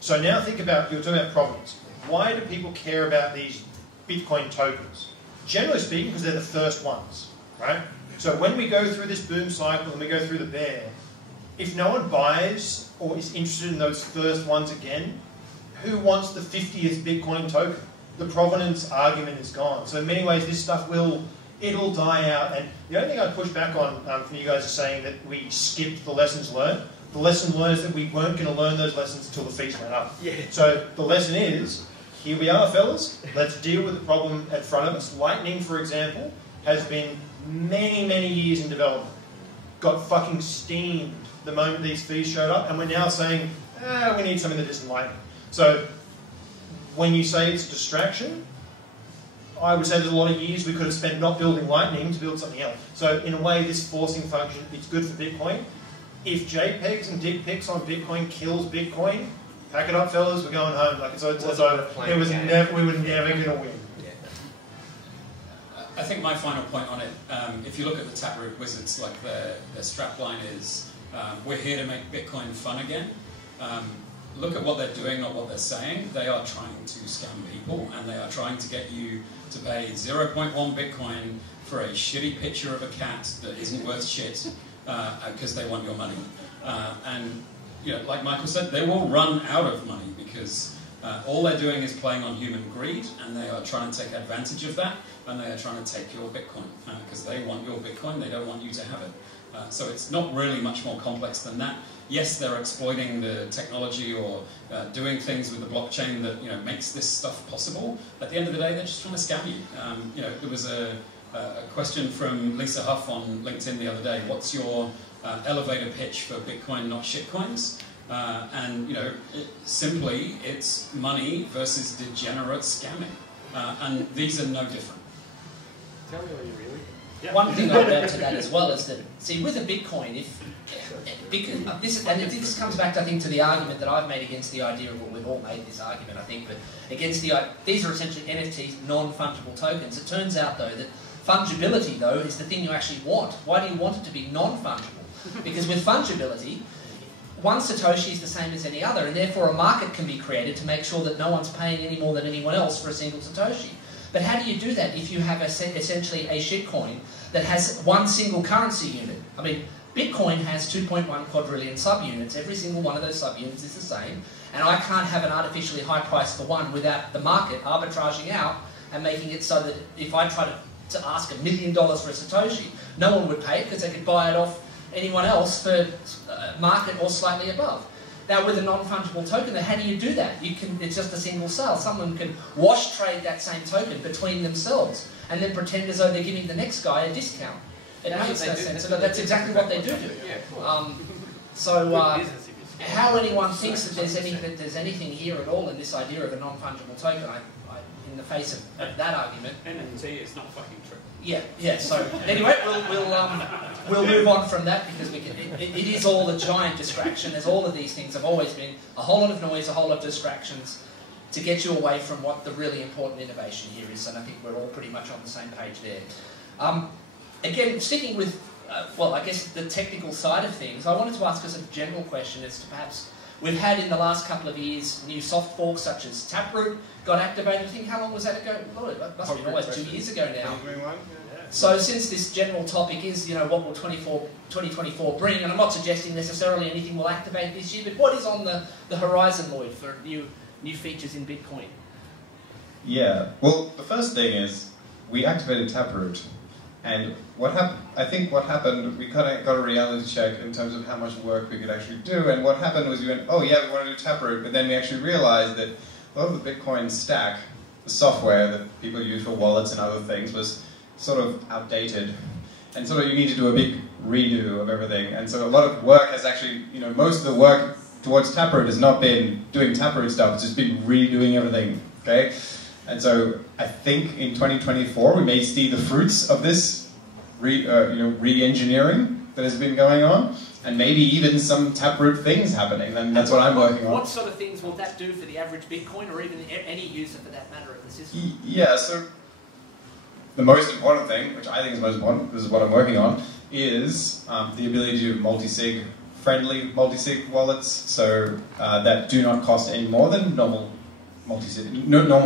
So now think about, you're talking about provenance. Why do people care about these Bitcoin tokens? Generally speaking, because they're the first ones, right? So when we go through this boom cycle and we go through the bear, if no one buys or is interested in those first ones again, who wants the 50th Bitcoin token? The provenance argument is gone. So in many ways, this stuff it'll die out. And the only thing I'd push back on from you guys is saying that we skipped the lessons learned. The lesson learned is that we weren't going to learn those lessons until the fees went up. Yeah. So the lesson is, here we are, fellas. Let's deal with the problem in front of us. Lightning, for example, has been many years in development. Got fucking steamed the moment these fees showed up, and we're now saying, we need something that isn't Lightning. So when you say it's a distraction, I would say there's a lot of years we could have spent not building Lightning to build something else. So in a way, this forcing function, it's good for Bitcoin. If JPEGs and dick pics on Bitcoin kills Bitcoin, pack it up, fellas, we're going home. Like it's over. We were never going to win. I think my final point on it, if you look at the Taproot Wizards, like their strapline is, we're here to make Bitcoin fun again. Look at what they're doing, not what they're saying. They are trying to scam people, and they are trying to get you to pay 0.1 Bitcoin for a shitty picture of a cat that isn't worth shit, because they want your money. And like Michael said, they will run out of money because all they're doing is playing on human greed, and they are trying to take advantage of that, and they are trying to take your Bitcoin because they want your Bitcoin, they don't want you to have it. So it's not really much more complex than that. Yes, they're exploiting the technology or doing things with the blockchain that makes this stuff possible. At the end of the day, they're just trying to scam you. There was a question from Lisa Huff on LinkedIn the other day. What's your elevator pitch for Bitcoin, not shitcoins? Simply, it's money versus degenerate scamming. And these are no different. Tell me what you really. Yeah. One thing I'd add to that as well is that, see, with a Bitcoin, this comes back, I think, to the argument that I've made against the idea of, well, we've all made this argument, I think, but against these are essentially NFTs, non-fungible tokens. It turns out, though, that fungibility, though, is the thing you actually want. Why do you want it to be non-fungible? Because with fungibility, one Satoshi is the same as any other, and therefore a market can be created to make sure that no one's paying any more than anyone else for a single Satoshi. But how do you do that if you have essentially a shitcoin that has one single currency unit? I mean, Bitcoin has 2.1 quadrillion subunits. Every single one of those subunits is the same, and I can't have an artificially high price for one without the market arbitraging out and making it so that if I try to ask $1 million for a Satoshi, no one would pay it because they could buy it off anyone else for market or slightly above. Now, with a non-fungible token, how do you do that? It's just a single sale. Someone can wash trade that same token between themselves and then pretend as though they're giving the next guy a discount. It makes no sense. That's exactly what they do. How anyone thinks that there's anything here at all in this idea of a non-fungible token, in the face of that argument. NFT is not fucking true. Yeah. So anyway, we'll move on from that because it is all a giant distraction. As all of these things have always been, a whole lot of noise, a whole lot of distractions to get you away from what the really important innovation here is. And I think we're all pretty much on the same page there. Again, sticking with, I guess the technical side of things, I wanted to ask us a general question as to perhaps, we've had in the last couple of years new soft forks such as Taproot got activated. I think, how long was that ago? Lord, it must have been almost 2 years ago now. So since this general topic is, what will 2024 bring, and I'm not suggesting necessarily anything will activate this year, but what is on the horizon, Lloyd, for new features in Bitcoin? Yeah, well, the first thing is we activated Taproot. And I think what happened, we kind of got a reality check in terms of how much work we could actually do. And what happened was we went, oh yeah, we want to do Taproot, but then we actually realized that a lot of the Bitcoin stack, the software that people use for wallets and other things, was sort of outdated. And sort of you need to do a big redo of everything. And so a lot of work has actually, most of the work towards Taproot has not been doing Taproot stuff, it's just been redoing everything, okay? And so I think in 2024 we may see the fruits of this re-engineering that has been going on, and maybe even some Taproot things happening. And that's what I'm working on. What sort of things will that do for the average Bitcoin, or even any user for that matter of the system? Yeah, so the most important thing, which I think is most important, this is what I'm working on, is the ability to do multi-sig-friendly multi-sig wallets, so that do not cost any more than normal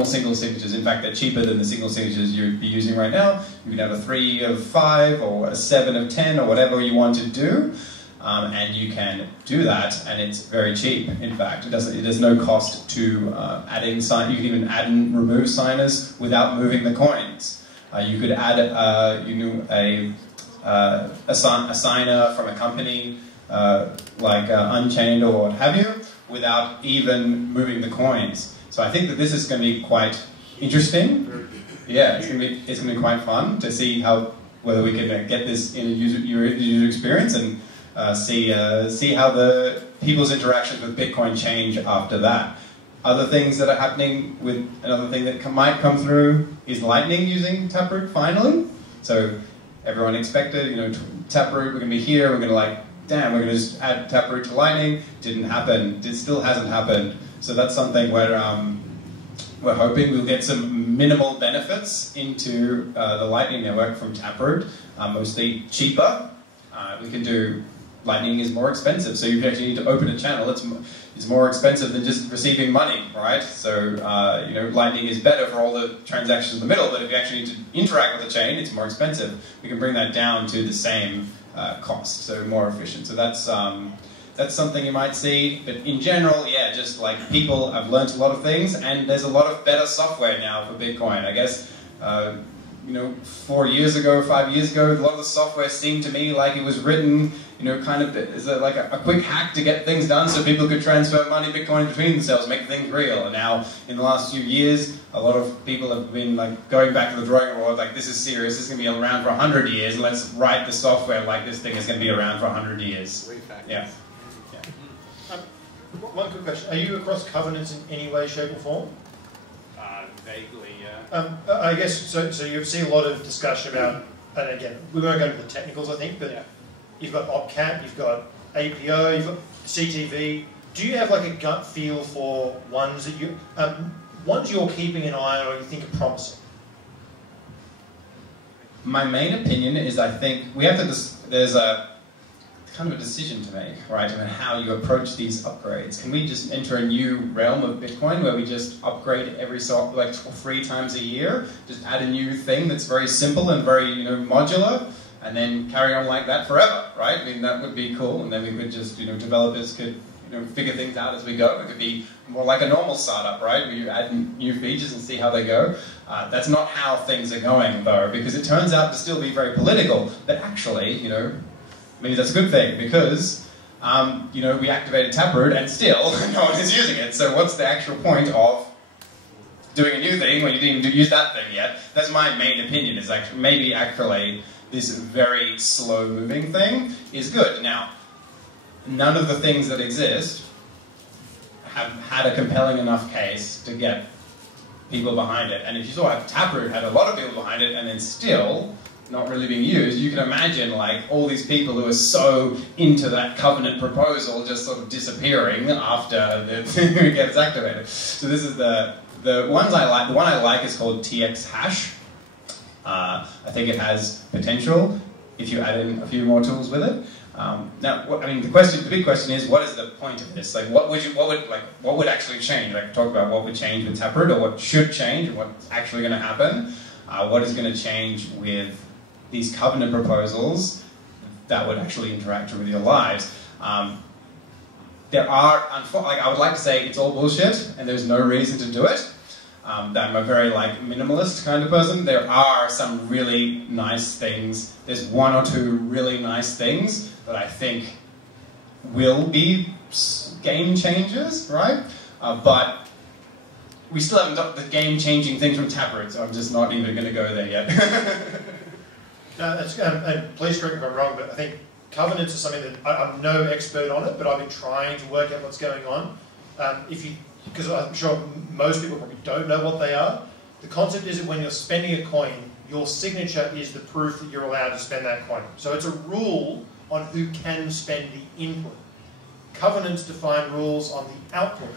single signatures. In fact, they're cheaper than the single signatures you'd be using right now. You can have a 3 of 5 or a 7 of 10 or whatever you want to do, and you can do that, and it's very cheap. In fact, there's no cost to adding sign. You can even add and remove signers without moving the coins. You could add a signer from a company like Unchained or what have you, without even moving the coins. So I think that this is going to be quite interesting. Yeah, it's going to be quite fun to see whether we can get this in a user experience and see how the people's interactions with Bitcoin change after that. Other things that are happening with another thing that might come through is Lightning using Taproot finally. So everyone expected, Taproot, we're going to be here, we're going to damn, we're going to just add Taproot to Lightning. Didn't happen. It still hasn't happened. So that's something where we're hoping we'll get some minimal benefits into the Lightning network from Taproot, mostly cheaper. We can do, Lightning is more expensive, so you actually need to open a channel. It's more expensive than just receiving money, right? So, Lightning is better for all the transactions in the middle, but if you actually need to interact with the chain, it's more expensive. We can bring that down to the same cost, so more efficient. So that's something you might see, but in general, yeah, just like people have learned a lot of things, and there's a lot of better software now for Bitcoin. I guess, 4 years ago, 5 years ago, a lot of the software seemed to me like it was written, kind of as like a quick hack to get things done so people could transfer money, Bitcoin between themselves, make things real. And now, in the last few years, a lot of people have been going back to the drawing board, this is serious, this is going to be around for 100 years, let's write the software like this thing is going to be around for 100 years. Yeah. One quick question. Are you across covenants in any way, shape or form? Vaguely, I guess, so you see a lot of discussion about, and again, we won't go into the technicals, I think, but you've got OpCap, you've got APO, you've got CTV. Do you have like a gut feel for ones that you're keeping an eye on or you think are promising? My main opinion is I think we have to, there's a kind of a decision to make, right, and how you approach these upgrades. Can we just enter a new realm of Bitcoin where we just upgrade every like 3 times a year, just add a new thing that's very simple and very, you know, modular, and then carry on like that forever, right? I mean, that would be cool, and then we could just, you know, developers could, you know, figure things out as we go. It could be more like a normal startup, right, where you add new features and see how they go. That's not how things are going, though, because it turns out to still be very political, but actually, you know, maybe that's a good thing, because, you know, we activated Taproot and still no one is using it. So what's the actual point of doing a new thing when you didn't even use that thing yet? That's my main opinion, is actually, maybe actually this very slow-moving thing is good. Now, none of the things that exist have had a compelling enough case to get people behind it. And if you saw Taproot had a lot of people behind it and then still not really being used, you can imagine like all these people who are so into that covenant proposal just sort of disappearing after it gets activated. So this is the ones I like. The one I like is called TX hash. I think it has potential if you add in a few more tools with it. Now, I mean, the big question is, what is the point of this? Like, what would actually change? Like, talk about what would change with Taproot, or what should change, and what's actually going to happen. What is going to change with these covenant proposals that would actually interact with your lives? There are, like, I would like to say it's all bullshit, and there's no reason to do it. I'm a very like minimalist kind of person. There are some really nice things. There's 1 or 2 really nice things that I think will be game changers, right? But we still haven't got the game-changing things from Taproot, so I'm just not even going to go there yet. And please correct me if I'm wrong, but I think covenants are something that I'm no expert on it, but I've been trying to work out what's going on. Because I'm sure most people probably don't know what they are. The concept is that when you're spending a coin, your signature is the proof that you're allowed to spend that coin. So it's a rule on who can spend the input. Covenants define rules on the output.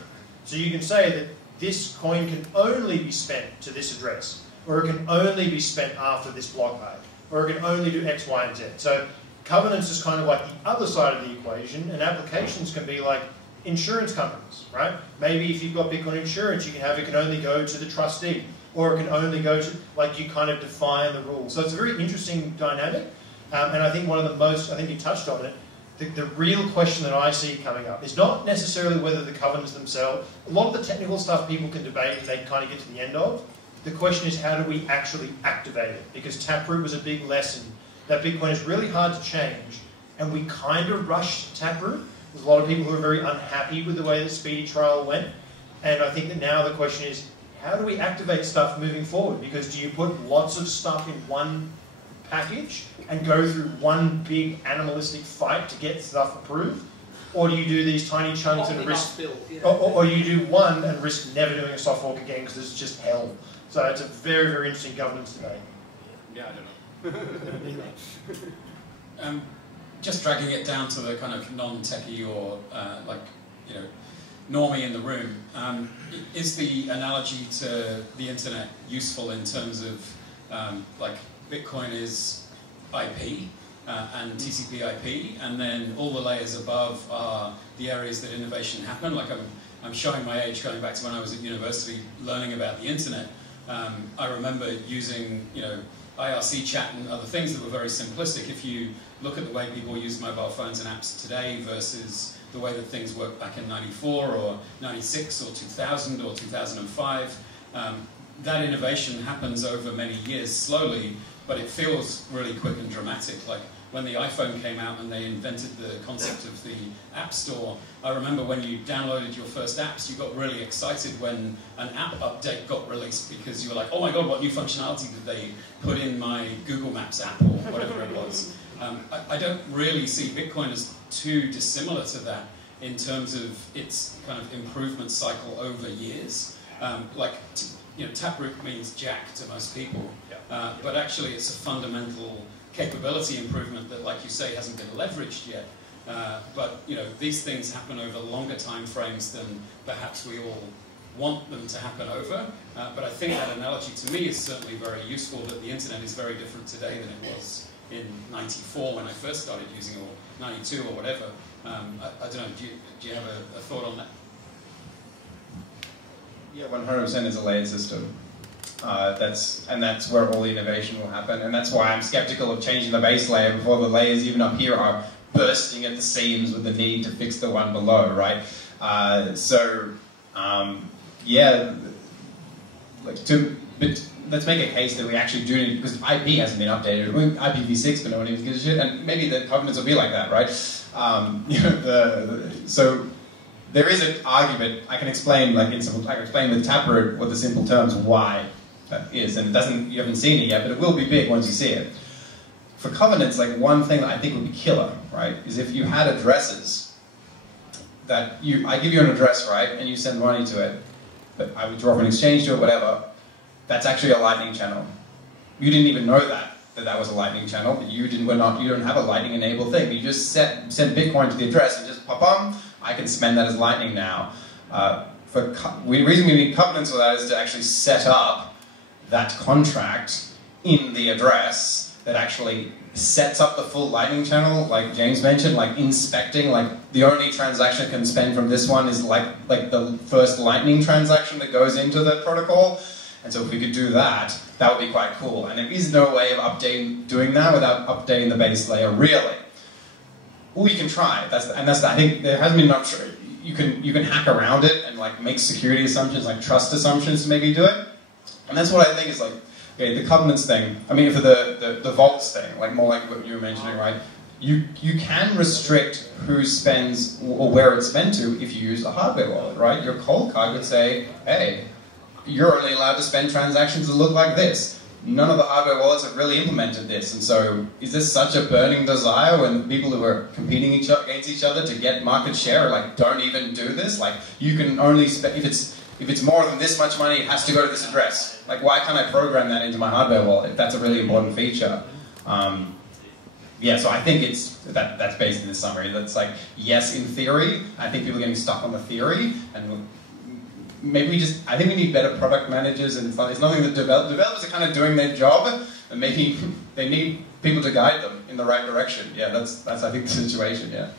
So you can say that this coin can only be spent to this address, or it can only be spent after this block page, or it can only do X, Y, and Z. So covenants is kind of like the other side of the equation, and applications can be like insurance companies, right? Maybe if you've got Bitcoin insurance, you can have it can only go to the trustee, or it can only go to, like, you kind of define the rules. So it's a very interesting dynamic, and I think one of the most, I think you touched on it, the real question that I see coming up is not necessarily whether the covenants themselves, a lot of the technical stuff people can debate and they kind of get to the end of. The question is, how do we actually activate it? Because Taproot was a big lesson that Bitcoin is really hard to change, and we kind of rushed Taproot. There's a lot of people who are very unhappy with the way the speedy trial went, and I think that now the question is, how do we activate stuff moving forward? Because do you put lots of stuff in one package and go through one big animalistic fight to get stuff approved? Or do you do these tiny chunks and risk, or you do one and risk never doing a soft fork again because it's just hell? So it's a very, very interesting governance debate. Yeah, I don't know. Just dragging it down to the kind of non-techie or like, you know, normie in the room, is the analogy to the internet useful in terms of like Bitcoin is IP and TCP IP, and then all the layers above are the areas that innovation happen? Like I'm showing my age going back to when I was at university learning about the internet. I remember using, you know, IRC chat and other things that were very simplistic. If you look at the way people use mobile phones and apps today versus the way that things worked back in 94 or 96 or 2000 or 2005, that innovation happens over many years slowly, but it feels really quick and dramatic. Like when the iPhone came out and they invented the concept of the App Store, I remember when you downloaded your first apps, you got really excited when an app update got released because you were like, oh my god, what new functionality did they put in my Google Maps app or whatever it was. I don't really see Bitcoin as too dissimilar to that in terms of its kind of improvement cycle over years. Like Taproot means jack to most people, but actually it's a fundamental capability improvement that, like you say, hasn't been leveraged yet. But these things happen over longer time frames than perhaps we all want them to happen over. But I think that analogy to me is certainly very useful, that the internet is very different today than it was in '94 when I first started using it, or '92 or whatever. I don't know, do you have a thought on that? Yeah, 100% is a layered system. That's where all the innovation will happen, and that's why I'm skeptical of changing the base layer before the layers even up here are bursting at the seams with the need to fix the one below, right? But let's make a case that we actually do need, because IP hasn't been updated, IPv6, but no one even gives a shit, and maybe the covenants will be like that, right? So there is an argument. I can explain, I can explain with Taproot with the simple terms why that is, and you haven't seen it yet, but it will be big once you see it. For covenants, one thing that I think would be killer, right, is if you had addresses that I give you an address, right, and you send money to it, but I would draw from an exchange to it, whatever. That's actually a Lightning channel. You didn't even know that was a Lightning channel, but you don't have a Lightning enabled thing. You just send Bitcoin to the address and just pop I can spend that as Lightning now. The reason we need covenants for that is to actually set up that contract in the address that actually sets up the full Lightning channel, like James mentioned, inspecting, the only transaction can spend from this one is like the first Lightning transaction that goes into the protocol. And so if we could do that, that would be quite cool. And there is no way of doing that without updating the base layer, really. Well, you can try. I think there hasn't been enough. You can hack around it and make security assumptions, trust assumptions to maybe do it. And that's what I think is okay, the covenants thing. I mean, for the vaults thing, more like what you were mentioning, right? You can restrict who spends or where it's spent to if you use a hardware wallet, right? Your cold card would say, hey, you're only allowed to spend transactions that look like this. None of the hardware wallets have really implemented this, and so is this such a burning desire when people who are competing against each other to get market share don't even do this? You can only spend, if it's more than this much money, it has to go to this address. Why can't I program that into my hardware wallet if that's a really important feature? So I think that's basically the summary. That's yes, in theory. I think people are getting stuck on the theory, and maybe I think we need better product managers, and it's nothing that developers are kind of doing their job, and maybe they need people to guide them in the right direction. Yeah, that's I think the situation, yeah.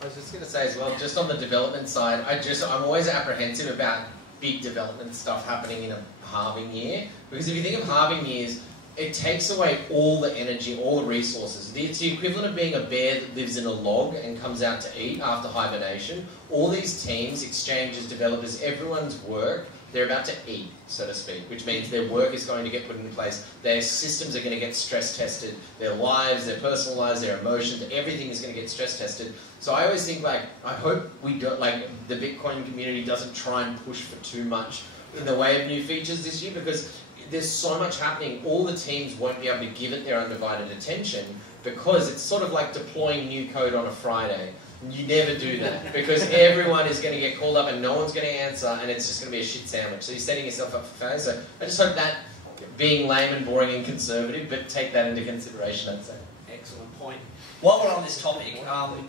I was just going to say as well, just on the development side, I'm always apprehensive about big development stuff happening in a halving year, because if you think of halving years, it takes away all the energy, all the resources. It's the equivalent of being a bear that lives in a log and comes out to eat after hibernation. All these teams, exchanges, developers, everyone's work, they're about to eat, so to speak, which means their work is going to get put into place. Their systems are going to get stress tested. Their lives, their personal lives, their emotions, everything is going to get stress tested. So I always think I hope we don't, the Bitcoin community doesn't try and push for too much in the way of new features this year, because there's so much happening. All the teams won't be able to give it their undivided attention, because it's sort of like deploying new code on a Friday. You never do that, because everyone is going to get called up and no one's going to answer, and it's just going to be a shit sandwich. So you're setting yourself up for failure. So I just hope that, being lame and boring and conservative, but take that into consideration, I'd say. Excellent point. While we're on this topic,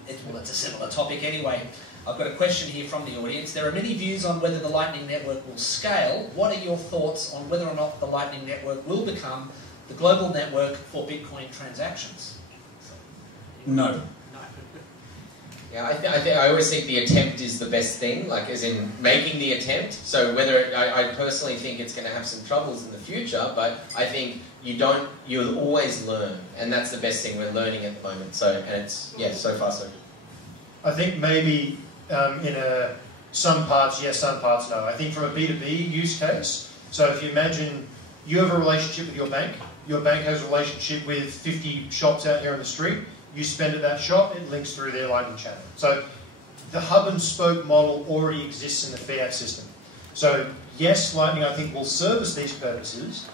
it's a similar topic anyway. I've got a question here from the audience. There are many views on whether the Lightning Network will scale. What are your thoughts on whether or not the Lightning Network will become the global network for Bitcoin transactions? No. Yeah, I always think the attempt is the best thing, as in making the attempt. So I personally think it's going to have some troubles in the future, but I think you'll always learn, and that's the best thing. We're learning at the moment. So so far so good. I think maybe some parts yes, some parts no. I think from a B2B use case, so if you imagine you have a relationship with your bank has a relationship with 50 shops out here on the street, you spend at that shop, it links through their Lightning channel. So the hub and spoke model already exists in the fiat system. So yes, Lightning I think will service these purposes,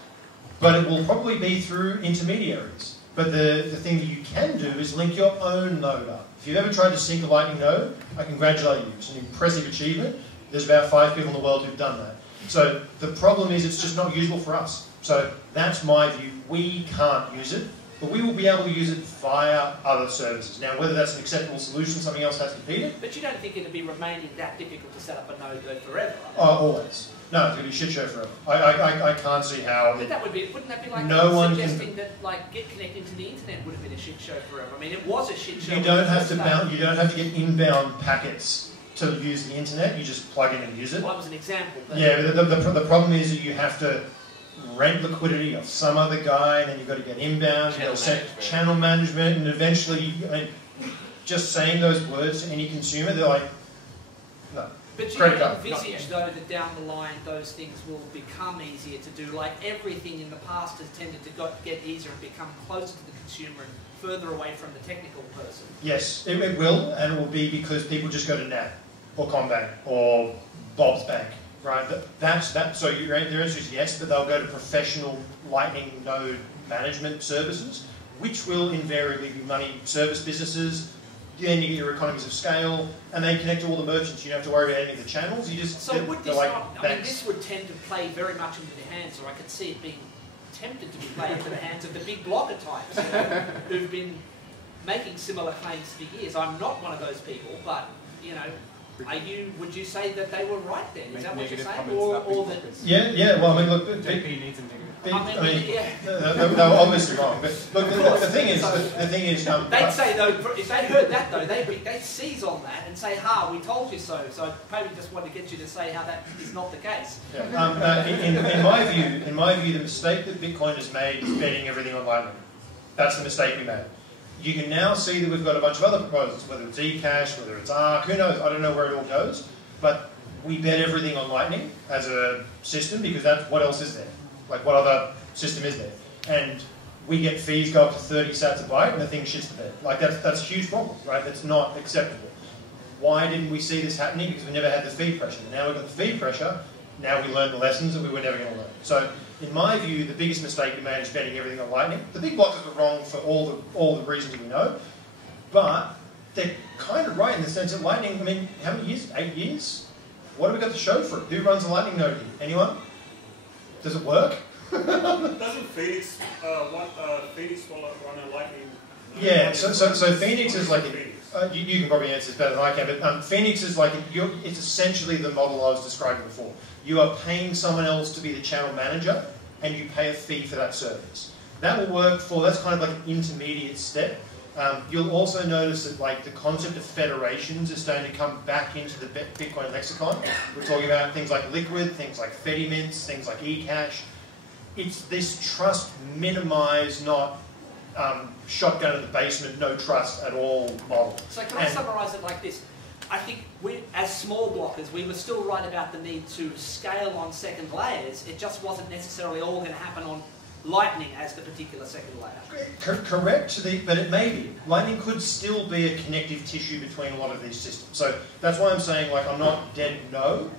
but it will probably be through intermediaries. But the thing that you can do is link your own node up. If you've ever tried to sync a Lightning node, I congratulate you. It's an impressive achievement. There's about 5 people in the world who've done that. So the problem is it's just not usable for us. So that's my view. We can't use it, but we will be able to use it via other services. Now, whether that's an acceptable solution, something else has to beat it. But you don't think it'd be remaining that difficult to set up a node forever? Always. No, it's going to be a shit show forever. I can't see how. But wouldn't that be like suggesting that like get connected to the internet would have been a shit show forever? I mean, it was a shit show. You don't have to get inbound packets to use the internet. You just plug in and use it. Well, that was an example. Yeah, but the problem is that you have to rent liquidity off some other guy, and then you've got to get inbound, you've got to set channel management, and eventually, just saying those words to any consumer, they're like, no. But you envisage, though, that down the line those things will become easier to do. Like everything in the past has tended to get easier and become closer to the consumer and further away from the technical person. Yes, it will, and it will be because people just go to NAB or Combank or Bob's Bank, right? That's that. So your answer is yes, but they'll go to professional Lightning node management services, which will invariably be money service businesses. Then you get your economies of scale, and they connect to all the merchants. You don't have to worry about any of the channels. You just would this not? I mean, this would tend to play very much into the hands, or I could see it being tempted to be played into the hands of the big blocker types, who've been making similar claims for years. I'm not one of those people, but would you say that they were right then? Is that what you're saying, or that? Yeah. Well, I mean, look, JP needs them. they were obviously wrong, but look, the thing is, they'd say though, if they heard that though, they'd seize on that and say, "Ha, we told you so." So I probably just want to get you to say how that is not the case. Yeah. In my view, the mistake that Bitcoin has made is betting everything on Lightning. That's the mistake we made. You can now see that we've got a bunch of other proposals, whether it's eCash, whether it's ARC, who knows? I don't know where it all goes, but we bet everything on Lightning as a system because that's what else is there. Like, what other system is there? And we get fees go up to 30 sats a byte, and the thing shits the bed. Like, that's a huge problem, right? That's not acceptable. Why didn't we see this happening? Because we never had the fee pressure. Now we've got the fee pressure, now we learned the lessons that we were never going to learn. So, in my view, the biggest mistake we made is betting everything on Lightning. The big blockers were wrong for all the reasons we know, but they're kind of right in the sense that Lightning, I mean, how many years? 8 years? What have we got to show for it? Who runs a Lightning node here? Anyone? Does it work? Doesn't Phoenix Phoenix run a Lightning? Yeah, so Phoenix is like you can probably answer this better than I can, but Phoenix is like it's essentially the model I was describing before. You are paying someone else to be the channel manager, and you pay a fee for that service. That will work that's kind of like an intermediate step. You'll also notice that like the concept of federations is starting to come back into the Bitcoin lexicon. We're talking about things like Liquid, things like Fedimints, things like eCash. It's this trust minimized, not shotgun in the basement, no trust at all model. So can I summarise it like this? I think as small blockers, we were still right about the need to scale on second layers. It just wasn't necessarily all going to happen on Lightning as the particular second layer. Correct, but it may be. Lightning could still be a connective tissue between a lot of these systems. So that's why I'm saying, like, I'm not dead no,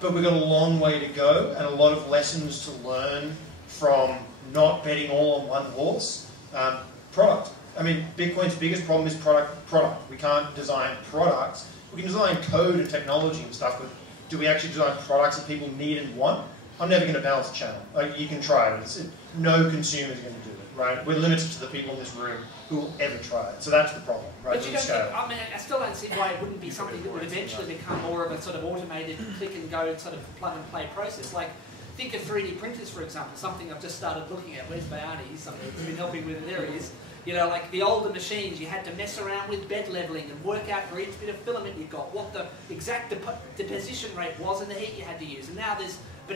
but we've got a long way to go and a lot of lessons to learn from not betting all on one horse. Product. I mean, Bitcoin's biggest problem is product. We can't design products. We can design code and technology and stuff, but do we actually design products that people need and want? I'm never going to balance a channel. Like, you can try it. No consumer is going to do it, right? We're limited to the people in this room who will ever try it. So that's the problem, right? But you don't think, I mean, I still don't see why it wouldn't be something that would eventually become more of a sort of automated click and go sort of plug and play process. Like, think of 3D printers, for example, something I've just started looking at. Where's Bayani? He's something that's been helping with it. There he is. You know, like the older machines, you had to mess around with bed leveling and work out for each bit of filament you got, what the exact deposition rate was and the heat you had to use. And now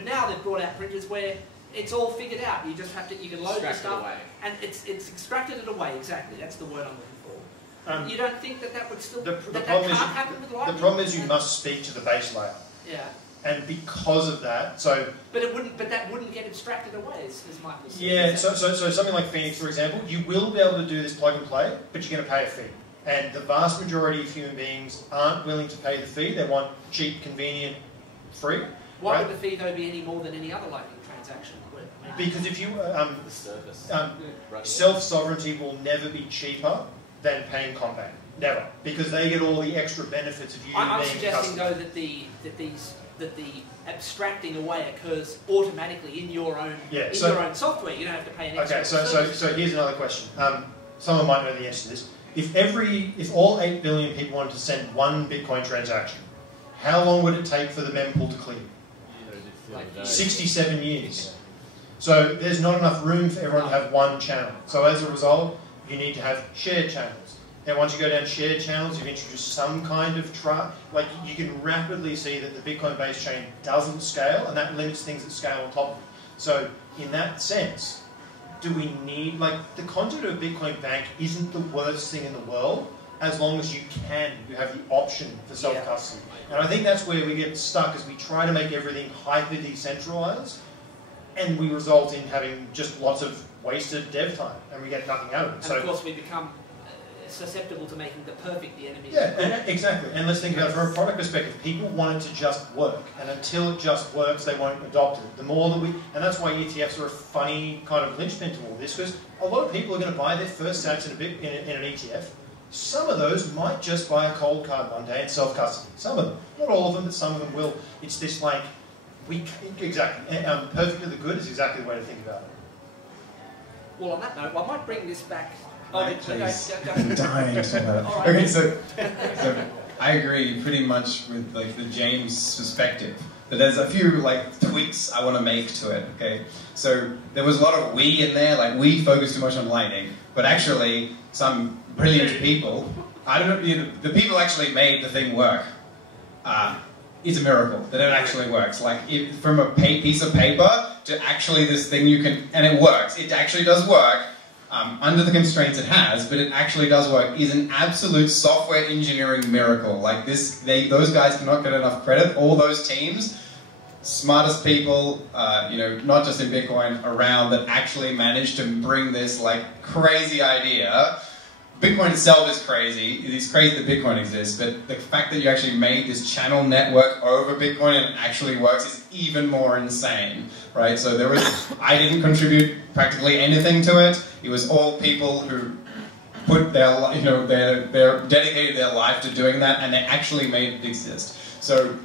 now they've brought out printers where it's all figured out. You just have to, you can load the stuff and it's extracted it away. Exactly, that's the word I'm looking for. You don't think that would still that can't happen with Lightning? The problem is you must speak to the base layer. Yeah. And because of that, But that wouldn't get abstracted away, as Michael said. Yeah, so something like Phoenix, for example, you will be able to do this plug and play, but you're going to pay a fee. And the vast majority of human beings aren't willing to pay the fee. They want cheap, convenient, free. Why would the fee, though, be any more than any other Lightning transaction? Because if you... self-sovereignty will never be cheaper than paying Combank. Never. Because they get all the extra benefits of you being I'm suggesting, though, that these that the abstracting away occurs automatically in your own your own software. You don't have to pay an extra. Okay, so here's another question. Someone might know the answer to this. If all 8 billion people wanted to send one Bitcoin transaction, how long would it take for the mempool to clear? 67 years. So there's not enough room for everyone to have one channel. So as a result, you need to have shared channels. And once you go down shared channels, you've introduced some kind of trust. Like, you can rapidly see that the Bitcoin-based chain doesn't scale, and that limits things that scale on top of it. So in that sense, do we need, like, the concept of a Bitcoin bank isn't the worst thing in the world, as long as you have the option for self-custody. And I think that's where we get stuck, is we try to make everything hyper-decentralized, and we result in having just lots of wasted dev time, and we get nothing out of it. And of course we become susceptible to making the perfect the enemy. Yeah, exactly. And let's think about it from a product perspective. People want it to just work, and until it just works, they won't adopt it. The more that and that's why ETFs are a funny kind of linchpin to all this, because a lot of people are going to buy their first sats in an ETF. Some of those might just buy a cold card one day and self-custody. Some of them, not all of them, but some of them will. It's this like exactly. Perfect to the good is exactly the way to think about it. Well, on that note, I might bring this back. Please. I'm dying to talk about it. Okay, so I agree pretty much with like the James perspective. But there's a few like tweaks I want to make to it. Okay, so there was a lot of we in there, like we focus too much on Lightning, but actually some brilliant people. I don't know. The people actually made the thing work. It's a miracle that it actually works. Like from a piece of paper to actually this thing and it works. It actually does work. Under the constraints it has, but it actually does work, is an absolute software engineering miracle. Like those guys cannot get enough credit. All those teams, smartest people, not just in Bitcoin, around that actually managed to bring this like crazy idea. Bitcoin itself is crazy. It is crazy that Bitcoin exists, but the fact that you actually made this channel network over Bitcoin and it actually works is even more insane, right? So I didn't contribute practically anything to it. It was all people who put their dedicated their life to doing that, and they actually made it exist. So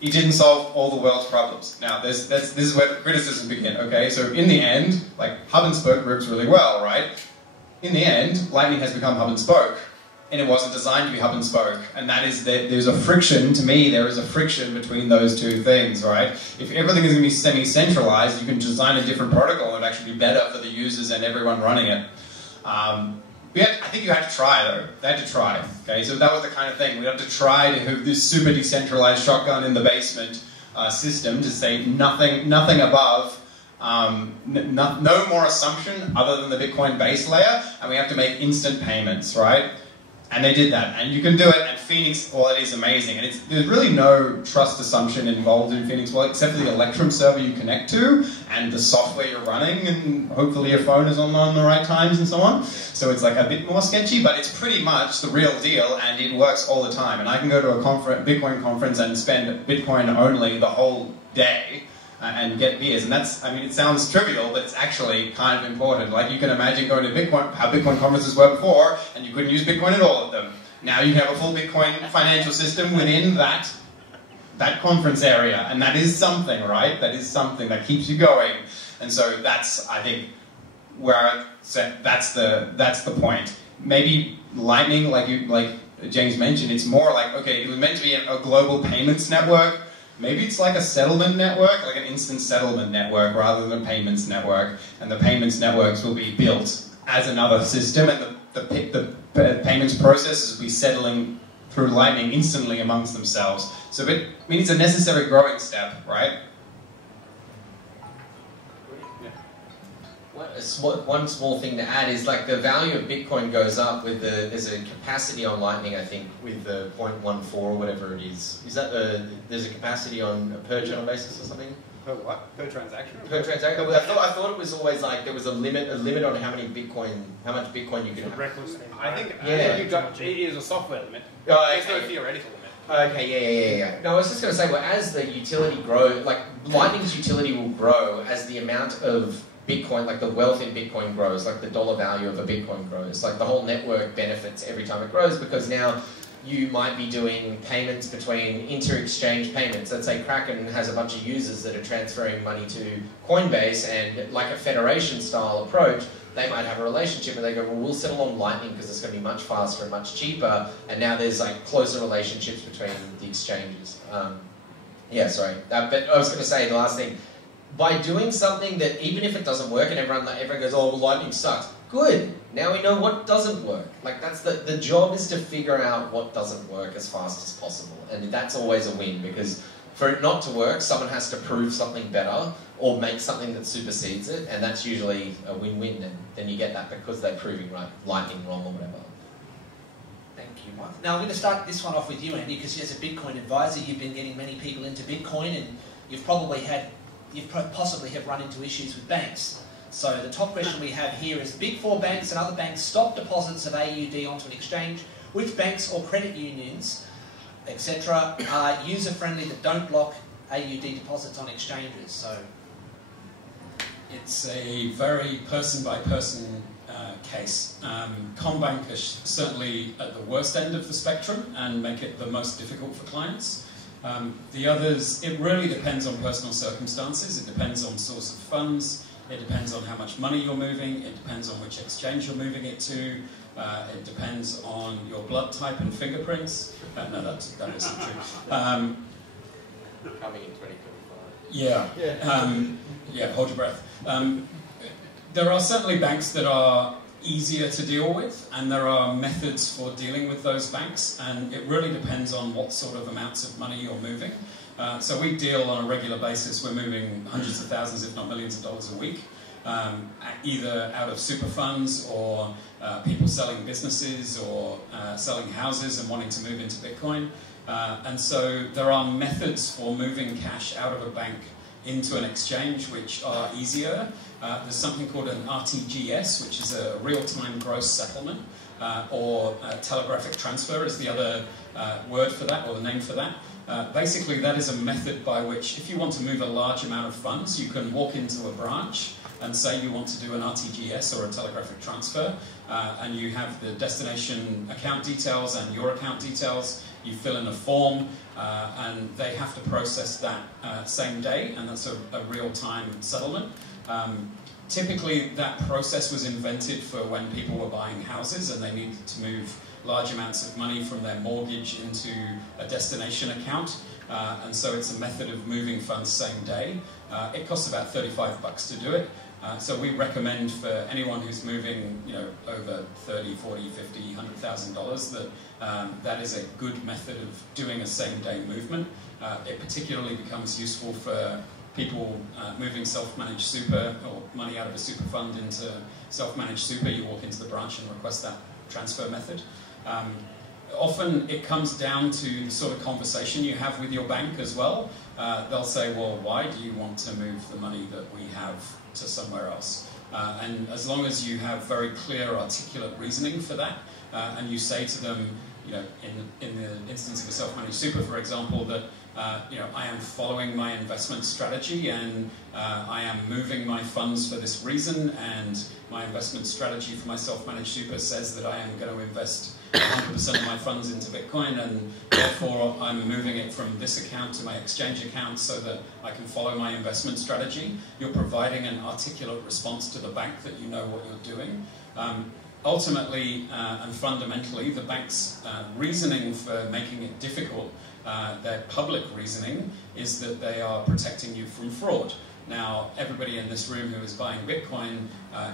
it didn't solve all the world's problems. Now, this is where the criticism began. Okay, so in the end, like hub and spoke works really well, right? In the end, Lightning has become hub and spoke, and it wasn't designed to be hub and spoke. And that is that there's a friction, to me, there is a friction between those two things, right? If everything is going to be semi-centralized, you can design a different protocol and actually be better for the users and everyone running it. I think you had to try, though. They had to try, okay? So that was the kind of thing. We had to try to have this super decentralized shotgun in the basement system to say nothing above. No more assumption other than the Bitcoin base layer, and we have to make instant payments, right? And they did that, and you can do it, and Phoenix Wallet is amazing, and there's really no trust assumption involved in Phoenix Wallet except for the Electrum server you connect to, and the software you're running, and hopefully your phone is on the right times and so on. So it's like a bit more sketchy, but it's pretty much the real deal, and it works all the time. And I can go to a Bitcoin conference and spend Bitcoin only the whole day, and get beers, and it sounds trivial, but it's actually kind of important. Like, you can imagine going to how Bitcoin conferences were before, and you couldn't use Bitcoin at all of them. Now you can have a full Bitcoin financial system within that conference area, and that is something, right? That is something that keeps you going. And so that's, I think, where that's the point. Maybe Lightning, like James mentioned, it's more like, okay, it was meant to be a global payments network. Maybe it's like a settlement network, like an instant settlement network rather than a payments network. And the payments networks will be built as another system, and the payments processes will be settling through Lightning instantly amongst themselves. So it's a necessary growing step, right? One small thing to add is like the value of Bitcoin goes up with there's a capacity on Lightning, I think, with the 0.14 or whatever it is. Is that there's a capacity on a per channel basis or something? Per what? Per transaction? Per transaction. I thought it was always like there was a limit on how much Bitcoin you could have. I think it is a software limit. There's no theoretical limit. Okay, yeah. No, I was just going to say, well, as the utility grows, like Lightning's utility will grow as the amount of Bitcoin, like the wealth in Bitcoin grows, like the dollar value of a Bitcoin grows. Like the whole network benefits every time it grows, because now you might be doing payments between inter-exchange payments. Let's say Kraken has a bunch of users that are transferring money to Coinbase, and like a federation-style approach, they might have a relationship and they go, well, we'll settle on Lightning because it's going to be much faster and much cheaper, and now there's like closer relationships between the exchanges. Yeah, sorry. But I was going to say the last thing, by doing something that even if it doesn't work and everyone goes, oh, well, Lightning sucks. Good. Now we know what doesn't work. Like that's the job is to figure out what doesn't work as fast as possible. And that's always a win, because for it not to work, someone has to prove something better or make something that supersedes it, and that's usually a win-win, and then you get that because they're proving Lightning wrong or whatever. Thank you, Mike. Now I'm going to start this one off with you, Andy, because as a Bitcoin advisor, you've been getting many people into Bitcoin, and you've possibly have run into issues with banks. So the top question we have here is, Big Four banks and other banks stop deposits of AUD onto an exchange. Which banks or credit unions, etc., are user-friendly that don't block AUD deposits on exchanges? So it's a very person-by-person case. Combank is certainly at the worst end of the spectrum and make it the most difficult for clients. The others, it really depends on personal circumstances. It depends on source of funds. It depends on how much money you're moving. It depends on which exchange you're moving it to. It depends on your blood type and fingerprints. No, that isn't true. Coming in 2025. Yeah, hold your breath. There are certainly banks that are easier to deal with, and there are methods for dealing with those banks, and it really depends on what sort of amounts of money you're moving. So we deal on a regular basis. We're moving hundreds of thousands, if not millions of dollars a week, either out of super funds or people selling businesses or selling houses and wanting to move into Bitcoin. And so there are methods for moving cash out of a bank into an exchange which are easier. There's something called an RTGS, which is a real-time gross settlement, or telegraphic transfer is the other word for that, or the name for that. Basically, that is a method by which, if you want to move a large amount of funds, you can walk into a branch and say you want to do an RTGS or a telegraphic transfer, and you have the destination account details and your account details. You fill in a form, and they have to process that same day, and that's a real-time settlement. Typically, that process was invented for when people were buying houses and they needed to move large amounts of money from their mortgage into a destination account, and so it's a method of moving funds same day. It costs about $35 to do it, so we recommend for anyone who's moving, over $30, $40, $50, $100,000 that is a good method of doing a same day movement. It particularly becomes useful for people moving self-managed super or money out of a super fund into self-managed super. You walk into the branch and request that transfer method. Often it comes down to the sort of conversation you have with your bank as well. They'll say, well, why do you want to move the money that we have to somewhere else? And as long as you have very clear, articulate reasoning for that, and you say to them, in the instance of a self-managed super, for example, that I am following my investment strategy and I am moving my funds for this reason, and my investment strategy for my self-managed super says that I am going to invest 100% of my funds into Bitcoin, and therefore I'm moving it from this account to my exchange account so that I can follow my investment strategy. You're providing an articulate response to the bank that you know what you're doing. Ultimately and fundamentally, the bank's reasoning for making it difficult, their public reasoning, is that they are protecting you from fraud. Now, everybody in this room who is buying Bitcoin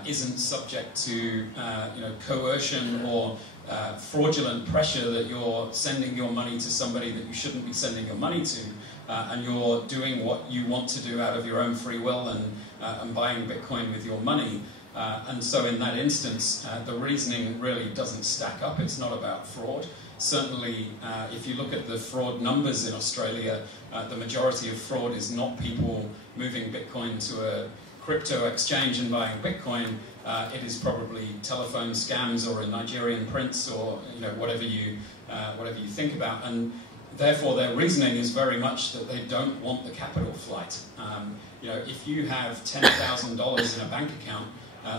isn't subject to coercion or fraudulent pressure that you're sending your money to somebody that you shouldn't be sending your money to, and you're doing what you want to do out of your own free will and buying Bitcoin with your money. And so in that instance, the reasoning really doesn't stack up. It's not about fraud. Certainly, if you look at the fraud numbers in Australia, the majority of fraud is not people moving Bitcoin to a crypto exchange and buying Bitcoin. It is probably telephone scams or a Nigerian prince or whatever you think about. And therefore, their reasoning is very much that they don't want the capital flight. If you have $10,000 in a bank account,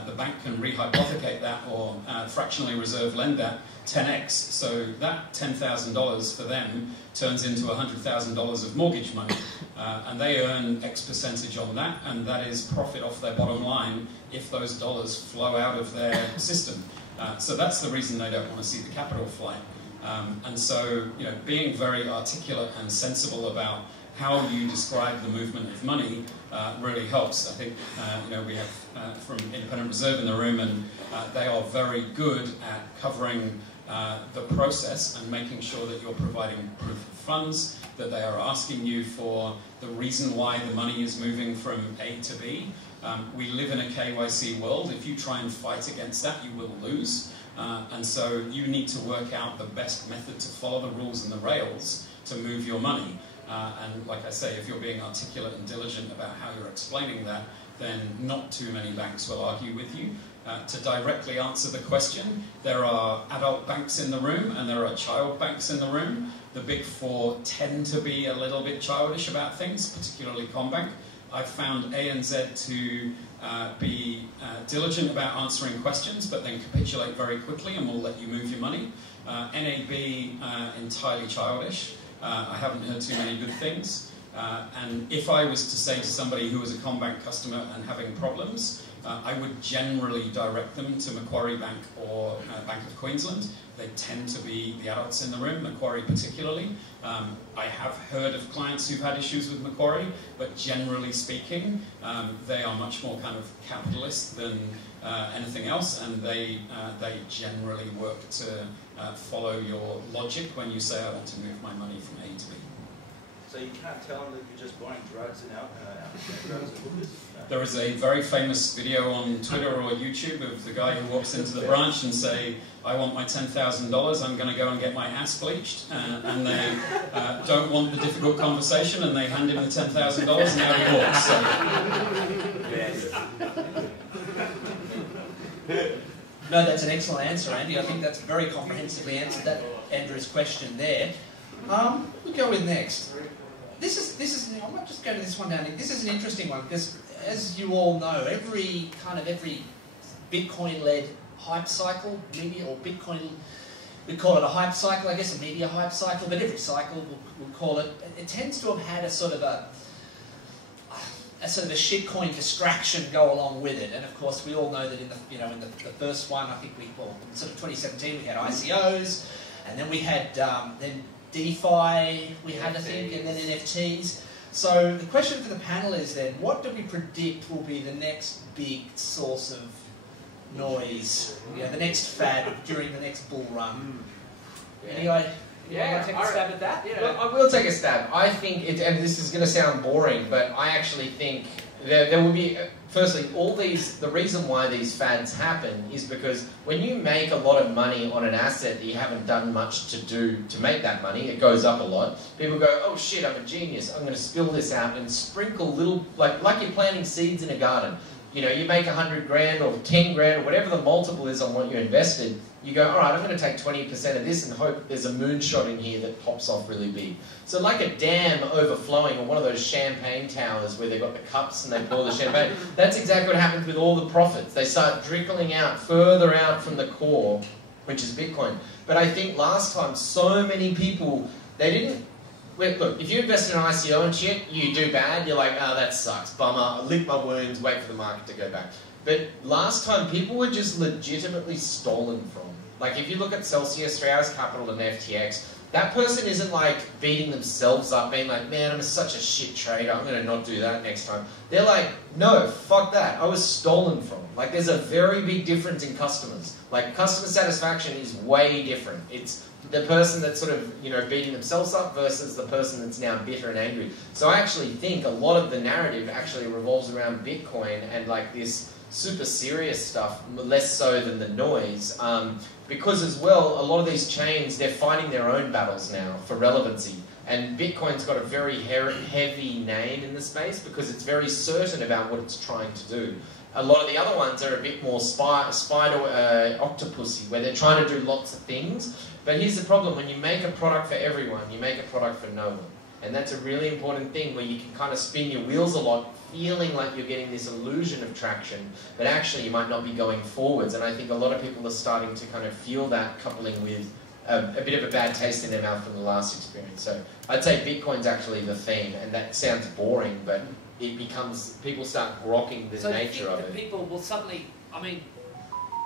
the bank can rehypothecate that or fractionally reserve lend that 10x. So that $10,000 for them turns into $100,000 of mortgage money. And they earn X percentage on that, and that is profit off their bottom line if those dollars flow out of their system. So that's the reason they don't want to see the capital flight. And so, being very articulate and sensible about how you describe the movement of money really helps. I think, we have from Independent Reserve in the room, and they are very good at covering the process and making sure that you're providing proof of funds, that they are asking you for the reason why the money is moving from A to B. We live in a KYC world. If you try and fight against that, you will lose. And so you need to work out the best method to follow the rules and the rails to move your money. And like I say, if you're being articulate and diligent about how you're explaining that, then not too many banks will argue with you. To directly answer the question, there are adult banks in the room and there are child banks in the room. The big four tend to be a little bit childish about things, particularly Combank. I've found ANZ to be diligent about answering questions, but then capitulate very quickly and will let you move your money. NAB, entirely childish. I haven't heard too many good things. And if I was to say to somebody who was a Combank customer and having problems, I would generally direct them to Macquarie Bank or Bank of Queensland. They tend to be the adults in the room, Macquarie particularly. I have heard of clients who've had issues with Macquarie, but generally speaking, they are much more kind of capitalist than anything else, and they generally work to follow your logic when you say, I want to move my money from A to B. So you can't tell them that you're just buying drugs and drugs and hookers? There is a very famous video on Twitter or YouTube of the guy who walks into the branch and say, I want my $10,000, I'm going to go and get my ass bleached. And they don't want the difficult conversation, and they hand him the $10,000 and out he walks. So. No, that's an excellent answer, Andy. I think that's very comprehensively answered that Andrew's question there. We'll go with next. This is. I might just go to this one down here. This is an interesting one because, as you all know, every Bitcoin-led hype cycle, media or Bitcoin, we call it a hype cycle. I guess a media hype cycle, but every cycle we'll call it. It tends to have had a sort of a shitcoin distraction go along with it, and of course we all know that in the first one, I think in sort of 2017 we had ICOs, and then we had then DeFi we had, I think, and then NFTs. So the question for the panel is then, what do we predict will be the next big source of noise, the next fad during the next bull run? Anyway. Yeah, take a stab at that. Yeah. Well, I will take a stab. I think, and this is going to sound boring, but I actually think there will be, firstly, the reason why these fads happen is because when you make a lot of money on an asset that you haven't done much to do to make that money, it goes up a lot. People go, oh shit, I'm a genius, I'm going to spill this out and sprinkle little, like you're planting seeds in a garden. You make 100 grand or 10 grand or whatever the multiple is on what you invested, you go, all right, I'm going to take 20% of this and hope there's a moonshot in here that pops off really big. So like a dam overflowing, or one of those champagne towers where they've got the cups and they pour the champagne, that's exactly what happens with all the profits. They start trickling out further out from the core, which is Bitcoin. But I think last time, so many people, they didn't... Look, if you invest in an ICO and shit, you do bad, you're like, oh, that sucks, bummer, I'll lick my wounds, wait for the market to go back. But last time, people were just legitimately stolen from. Like, if you look at Celsius, 3 Hours Capital, and FTX, that person isn't like beating themselves up, being like, man, I'm such a shit trader, I'm going to not do that next time. They're like, no, fuck that, I was stolen from. Like, there's a very big difference in customers. Like, customer satisfaction is way different. It's the person that's sort of, beating themselves up versus the person that's now bitter and angry. So I actually think a lot of the narrative actually revolves around Bitcoin and like this super serious stuff, less so than the noise. Because as well, a lot of these chains, they're fighting their own battles now for relevancy. And Bitcoin's got a very heavy name in the space because it's very certain about what it's trying to do. A lot of the other ones are a bit more spider octopusy, where they're trying to do lots of things. But here's the problem, when you make a product for everyone, you make a product for no one. And that's a really important thing where you can kind of spin your wheels a lot, feeling like you're getting this illusion of traction, but actually you might not be going forwards. And I think a lot of people are starting to kind of feel that coupling with a bit of a bad taste in their mouth from the last experience. So I'd say Bitcoin's actually the theme, and that sounds boring, but it becomes, people start grokking the nature of it. People will suddenly, I mean,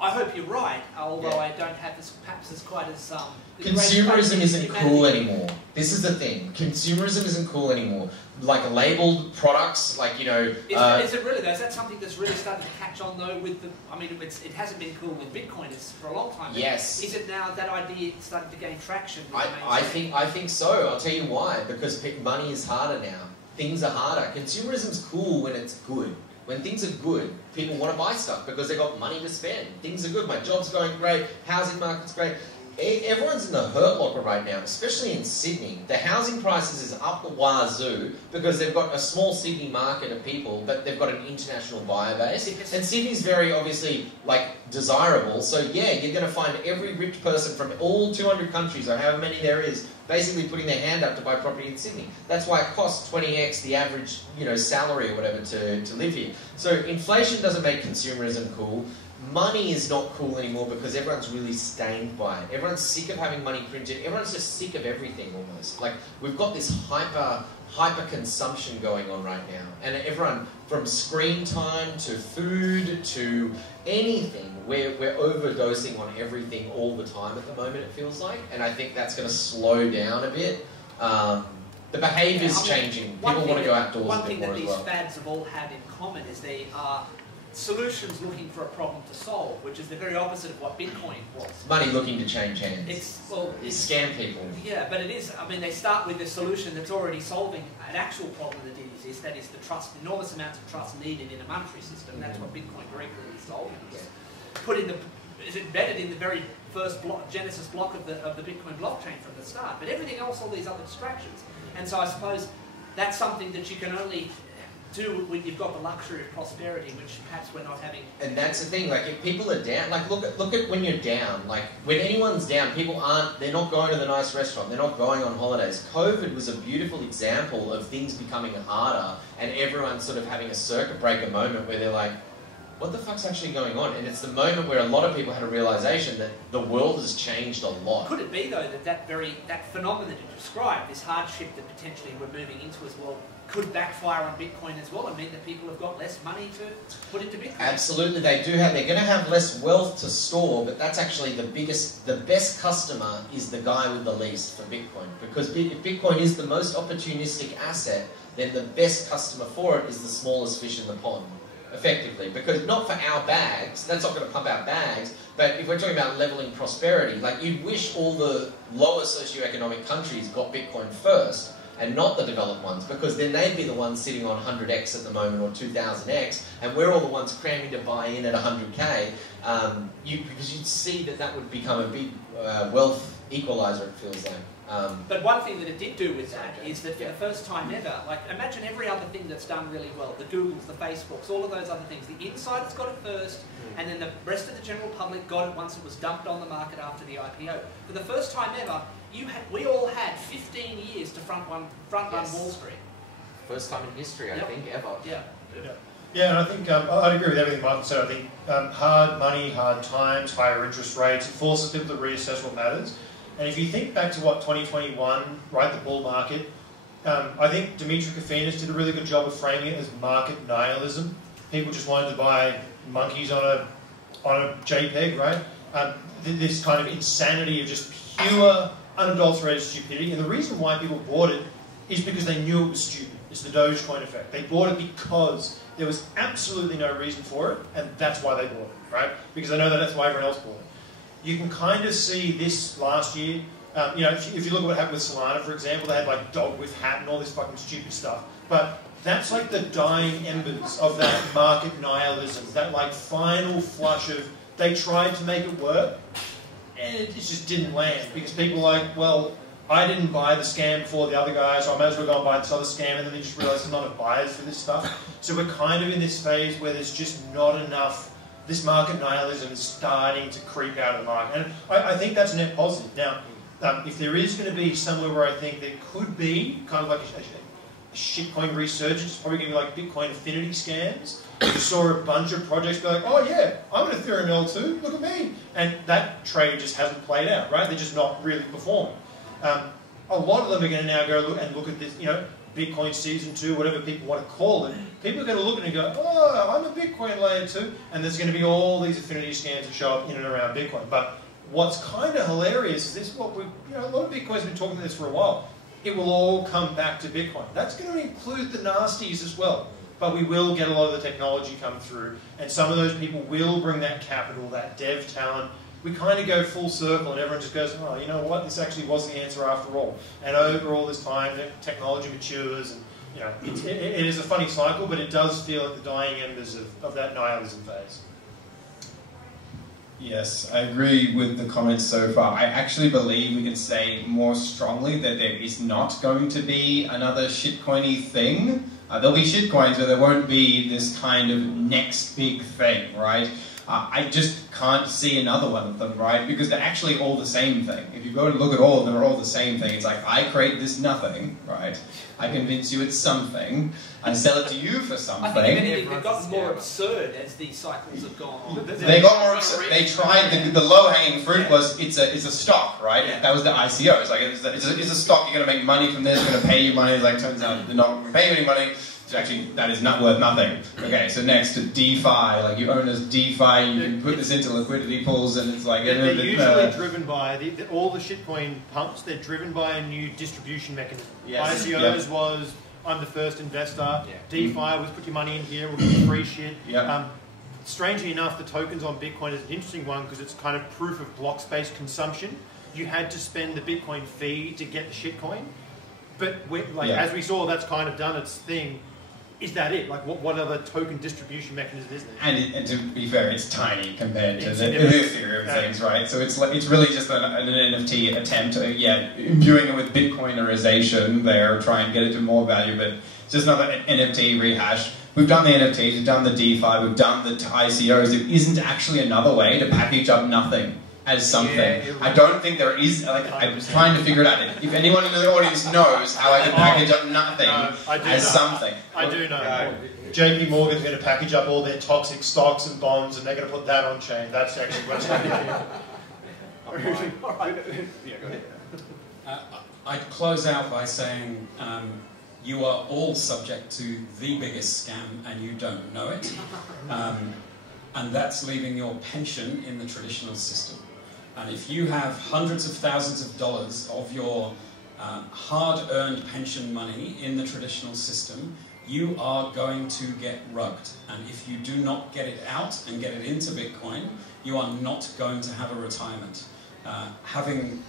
I hope you're right, although I don't have this, perhaps as quite as... Consumerism isn't cool anymore. This is the thing. Consumerism isn't cool anymore. Like labelled products, like, you know... Is it really though? Is that something that's really started to catch on though with the... I mean, it hasn't been cool with Bitcoiners for a long time. Yes. Is it now that idea starting to gain traction? I think so. I'll tell you why. Because money is harder now. Things are harder. Consumerism's cool when it's good. When things are good, people want to buy stuff because they've got money to spend. Things are good. My job's going great. Housing market's great. Everyone's in the hurt locker right now, especially in Sydney. The housing prices is up the wazoo because they've got a small Sydney market of people, but they've got an international buyer base. And Sydney's very obviously like desirable. So yeah, you're going to find every rich person from all 200 countries or however many there is basically putting their hand up to buy property in Sydney. That's why it costs 20x the average, you know, salary or whatever to live here. So inflation doesn't make consumerism cool. Money is not cool anymore because everyone's really stained by it. Everyone's sick of having money printed. Everyone's just sick of everything almost. Like, we've got this hyper consumption going on right now. And everyone, from screen time to food to anything, we're overdosing on everything all the time at the moment, it feels like. And I think that's going to slow down a bit. The behaviour's changing. People want to go outdoors a bit more as well. One thing that these fads have all had in common is they are solutions looking for a problem to solve, which is the very opposite of what Bitcoin was. Money looking to change hands. It's scam people. Yeah, but it is, I mean, they start with a solution that's already solving an actual problem that exists, that is the trust, enormous amounts of trust needed in a monetary system. That's what Bitcoin very clearly is solving. It's embedded in the very first genesis block of the Bitcoin blockchain from the start. But everything else, all these other distractions. And so I suppose that's something that you can only do when you've got the luxury of prosperity, which perhaps we're not having. And that's the thing, like if people are down, like look at when you're down, like when anyone's down, they're not going to the nice restaurant, they're not going on holidays. COVID was a beautiful example of things becoming harder and everyone sort of having a circuit breaker moment where they're like, what the fuck's actually going on? And it's the moment where a lot of people had a realization that the world has changed a lot. Could it be though that phenomenon that you described, this hardship that potentially we're moving into as well, could backfire on Bitcoin as well and mean that people have got less money to put into Bitcoin? Absolutely, they do have. They're going to have less wealth to store, but that's actually the best customer is the guy with the least for Bitcoin. Because if Bitcoin is the most opportunistic asset, then the best customer for it is the smallest fish in the pond, effectively. Because not for our bags, that's not going to pump out bags, but if we're talking about leveling prosperity, like you'd wish all the lower socioeconomic countries got Bitcoin first, and not the developed ones, because then they'd be the ones sitting on 100x at the moment, or 2000x, and we're all the ones cramming to buy in at 100k, because you'd see that would become a big wealth equalizer, it feels like. But one thing that it did do with that is that for the first time ever, like imagine every other thing that's done really well, the Googles, the Facebooks, all of those other things, the insiders got it first, and then the rest of the general public got it once it was dumped on the market after the IPO. For the first time ever, we all had 15 years to front run Wall Street. First time in history, I think, ever. Yeah, and I think I'd agree with everything Michael said. I think hard money, hard times, higher interest rates, it forces people to reassess what matters. And if you think back to what 2021, right, the bull market, I think Dimitri Kofinas did a really good job of framing it as market nihilism. People just wanted to buy monkeys on a JPEG, right? This kind of insanity of just pure, unadulterated stupidity. And the reason why people bought it is because they knew it was stupid. It's the Dogecoin effect. They bought it because there was absolutely no reason for it, and that's why they bought it, right? Because they know that's why everyone else bought it. You can kind of see this last year. You know, if you look at what happened with Solana, for example, they had like dog with hat and all this fucking stupid stuff. But that's like the dying embers of that market nihilism, that like final flush of they tried to make it work, and it just didn't land because people were like, well, I didn't buy the scam before the other guy, so I might as well go and buy this other scam, and then they just realised there's not enough buyers for this stuff. So we're kind of in this phase where there's just not enough. This market nihilism is starting to creep out of the market, and I think that's net positive. Now, if there is going to be somewhere where I think there could be kind of like a shitcoin resurgence, it's probably going to be like Bitcoin affinity scams. You saw a bunch of projects be like, oh yeah, I'm an Ethereum L2, look at me. And that trade just hasn't played out, right? They're just not really performing. A lot of them are going to now go look at this, Bitcoin Season 2, whatever people want to call it. People are going to look at it and go, oh, I'm a Bitcoin layer 2. And there's going to be all these affinity scams that show up in and around Bitcoin. But what's kind of hilarious is this is what a lot of Bitcoin's been talking about this for a while. It will all come back to Bitcoin. That's going to include the nasties as well. But we will get a lot of the technology come through, and some of those people will bring that capital, that dev talent. We kind of go full circle, and everyone just goes, oh, you know what, this actually was the answer after all. And over all this time, technology matures, and it is a funny cycle, but it does feel like the dying embers of that nihilism phase. Yes, I agree with the comments so far. I actually believe we can say more strongly that there is not going to be another shitcoiny thing. There'll be shitcoins, but there won't be this kind of next big thing, right? I just can't see another one of them, right? Because they're actually all the same thing. If you go and look at all of them, they're all the same thing. It's like, I create this nothing, right? I convince you it's something. I sell it to you for something. I think if anything, they've gotten more absurd as these cycles have gone on. They got more absurd. They tried, the low-hanging fruit was, it's a stock, right? Yeah. That was the ICO. It's like, it's a stock, you're going to make money from this, you're going to pay you money. Like, turns out they're not going to pay you any money. Actually, that is not worth nothing. Okay, so next to DeFi, like you own as DeFi, you can put this into liquidity pools, and it's like they're usually driven by all the shitcoin pumps. They're driven by a new distribution mechanism. Yes. ICOs was I'm the first investor. Yeah. DeFi was put your money in here, we'll give you free shit. Yeah. Strangely enough, the tokens on Bitcoin is an interesting one because it's kind of proof of block space consumption. You had to spend the Bitcoin fee to get the shitcoin, but as we saw, that's kind of done its thing. Is that it? Like, what other token distribution mechanism is there? And to be fair, it's tiny compared to the Ethereum things, right? So it's really just an NFT attempt, imbuing it with Bitcoinerization there, try and get it to more value, but it's just another NFT rehash. We've done the NFTs, we've done the DeFi, we've done the ICOs. There isn't actually another way to package up nothing as something. Yeah, I don't think there is, I'm trying to figure it out. If anyone in the audience knows how I can package up nothing as something. I do know. JP Morgan's going to package up all their toxic stocks and bonds, and they're going to put that on chain. That's actually what's happening. All right. Yeah, go ahead. I'd close out by saying you are all subject to the biggest scam and you don't know it. And that's leaving your pension in the traditional system. And if you have hundreds of thousands of dollars of your hard-earned pension money in the traditional system, you are going to get rugged. And if you do not get it out and get it into Bitcoin, you are not going to have a retirement. Having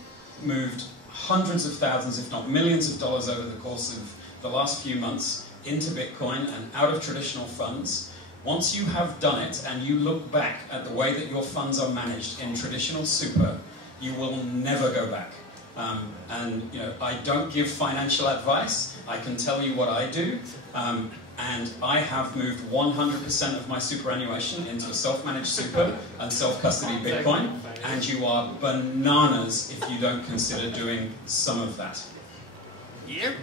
moved hundreds of thousands, if not millions of dollars over the course of the last few months into Bitcoin and out of traditional funds, once you have done it and you look back at the way that your funds are managed in traditional super, you will never go back. I don't give financial advice. I can tell you what I do. And I have moved 100% of my superannuation into a self-managed super and self-custody Bitcoin. And you are bananas if you don't consider doing some of that. Yep.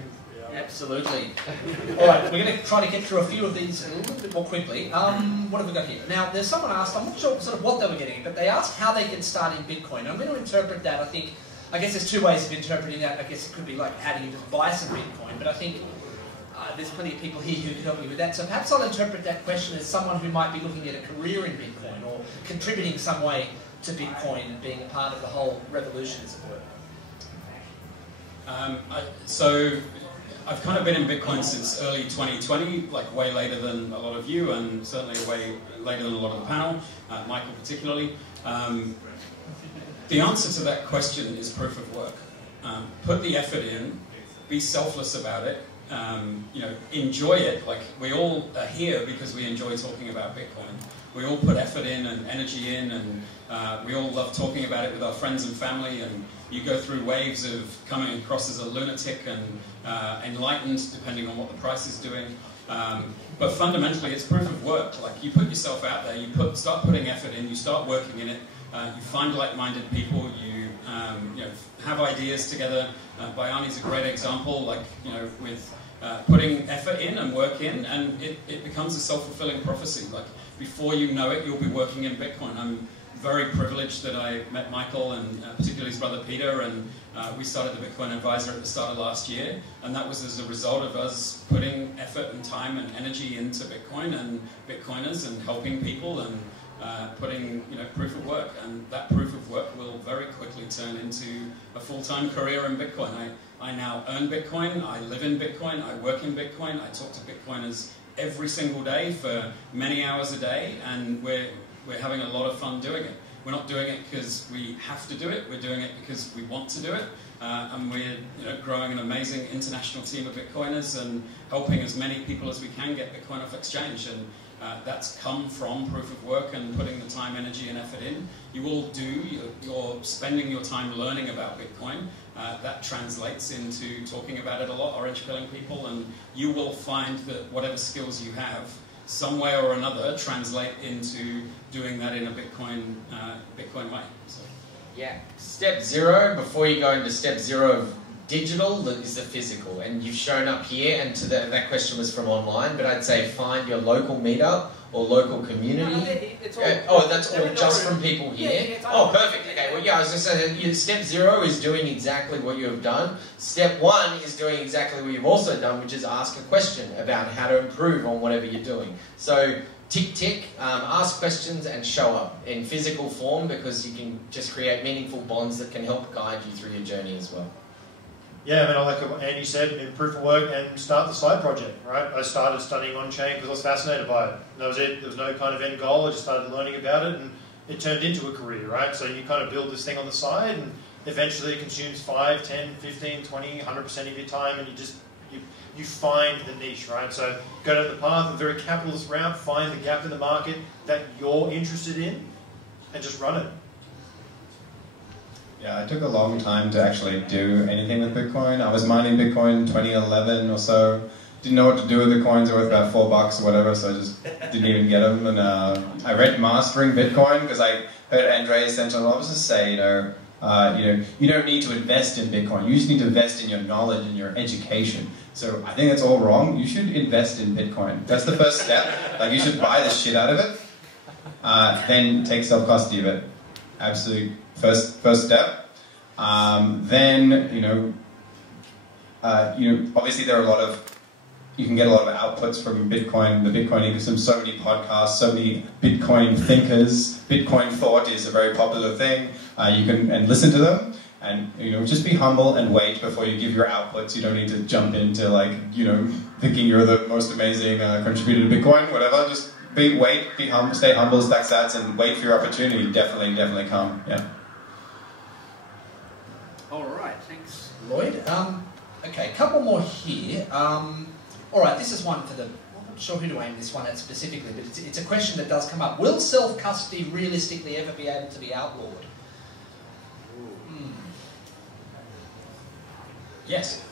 Absolutely. All right, we're going to try to get through a few of these a little bit more quickly. What have we got here? Now, there's someone asked, I'm not sure sort of what they were getting, but they asked how they can start in Bitcoin. I'm going to interpret that, I guess there's two ways of interpreting that. I guess it could be like, how do you just buy some Bitcoin? But I think there's plenty of people here who can help me with that. So perhaps I'll interpret that question as someone who might be looking at a career in Bitcoin or contributing some way to Bitcoin and being a part of the whole revolution, as it were. So I've kind of been in Bitcoin since early 2020, like way later than a lot of you, and certainly way later than a lot of the panel, Michael particularly. The answer to that question is proof of work. Put the effort in, be selfless about it, enjoy it. Like, we all are here because we enjoy talking about Bitcoin. We all put effort in and energy in, and we all love talking about it with our friends and family, and you go through waves of coming across as a lunatic and enlightened, depending on what the price is doing. But fundamentally, it's proof of work. Like, you put yourself out there, start putting effort in, you start working in it, you find like-minded people, you have ideas together. Bayani's a great example, like, with putting effort in and work in, and it becomes a self-fulfilling prophecy. Like, before you know it, you'll be working in Bitcoin. I'm very privileged that I met Michael and particularly his brother Peter, and we started the Bitcoin Advisor at the start of last year, and that was as a result of us putting effort and time and energy into Bitcoin and Bitcoiners and helping people and putting proof of work, and that proof of work will very quickly turn into a full-time career in Bitcoin. I now earn Bitcoin, I live in Bitcoin, I work in Bitcoin, I talk to Bitcoiners every single day for many hours a day, and we're having a lot of fun doing it. We're not doing it because we have to do it, we're doing it because we want to do it, and we're growing an amazing international team of Bitcoiners and helping as many people as we can get Bitcoin off exchange. And that's come from proof of work and putting the time, energy and effort in. You all do, you're spending your time learning about Bitcoin. That translates into talking about it a lot, orange pilling people, and you will find that whatever skills you have, some way or another, translate into doing that in a Bitcoin way. So. Yeah. Step 0, before you go into step 0 of digital, is the physical. And you've shown up here, and that question was from online, but I'd say find your local meetup or local community. No, that's all just from people here? Yeah, perfect. Okay, well, yeah, I was going to say, step 0 is doing exactly what you have done. Step 1 is doing exactly what you've also done, which is ask a question about how to improve on whatever you're doing. So, tick, tick, ask questions and show up in physical form, because you can just create meaningful bonds that can help guide you through your journey as well. Yeah, I mean, I like what Andy said, in proof of work and start the side project, right? I started studying on-chain because I was fascinated by it. And that was it. There was no kind of end goal. I just started learning about it, and it turned into a career, right? So you kind of build this thing on the side, and eventually it consumes 5, 10, 15, 20, 100% of your time, and you find the niche, right? So go down the path, a very capitalist route, find the gap in the market that you're interested in, and just run it. Yeah, it took a long time to actually do anything with Bitcoin. I was mining Bitcoin 2011 or so. Didn't know what to do with the coins. They were worth about $4 or whatever, so I just didn't even get them. And I read Mastering Bitcoin because I heard Andreas Centralopoulos say, you don't need to invest in Bitcoin. You just need to invest in your knowledge and your education. So I think that's all wrong. You should invest in Bitcoin. That's the first step. Like, you should buy the shit out of it, then take self-custody of it. Absolute first step. Then obviously there are you can get a lot of outputs from Bitcoin, the Bitcoin ecosystem. So many podcasts, so many Bitcoin thinkers. Bitcoin thought is a very popular thing. You can listen to them, and just be humble and wait before you give your outputs. You don't need to jump into thinking you're the most amazing contributor to Bitcoin, whatever. Just wait, be humble, stay humble, stack sats, and wait for your opportunity. Definitely come. Yeah. All right, thanks, Lloyd. Okay, a couple more here. All right, this is one for the... I'm not sure who to aim this one at specifically, but it's a question that does come up. Will self-custody realistically ever be able to be outlawed? Yes.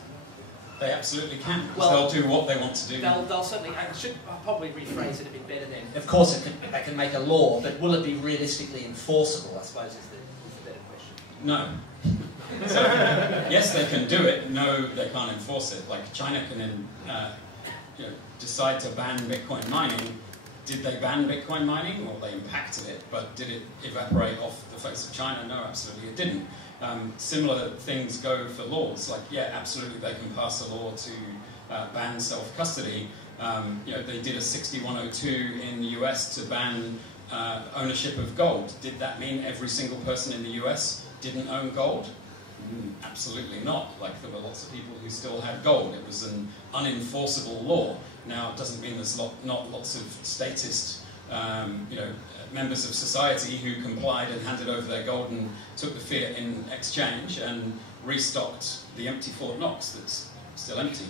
They absolutely can, because they'll do what they want to do. They'll certainly... I'll probably rephrase it a bit better then. Of course, they can make a law, but will it be realistically enforceable, I suppose, is the better question. No. So, yes, they can do it. No, they can't enforce it. Like, China can decide to ban Bitcoin mining. Did they ban Bitcoin mining? Well, they impacted it, but did it evaporate off the face of China? No, absolutely it didn't. Similar things go for laws. Like, yeah, absolutely they can pass a law to ban self-custody. They did a 6102 in the US to ban ownership of gold. Did that mean every single person in the US didn't own gold? Absolutely not. Like, there were lots of people who still had gold. It was an unenforceable law. Now, it doesn't mean there's not lots of statist, members of society who complied and handed over their gold and took the fiat in exchange and restocked the empty Fort Knox that's still empty.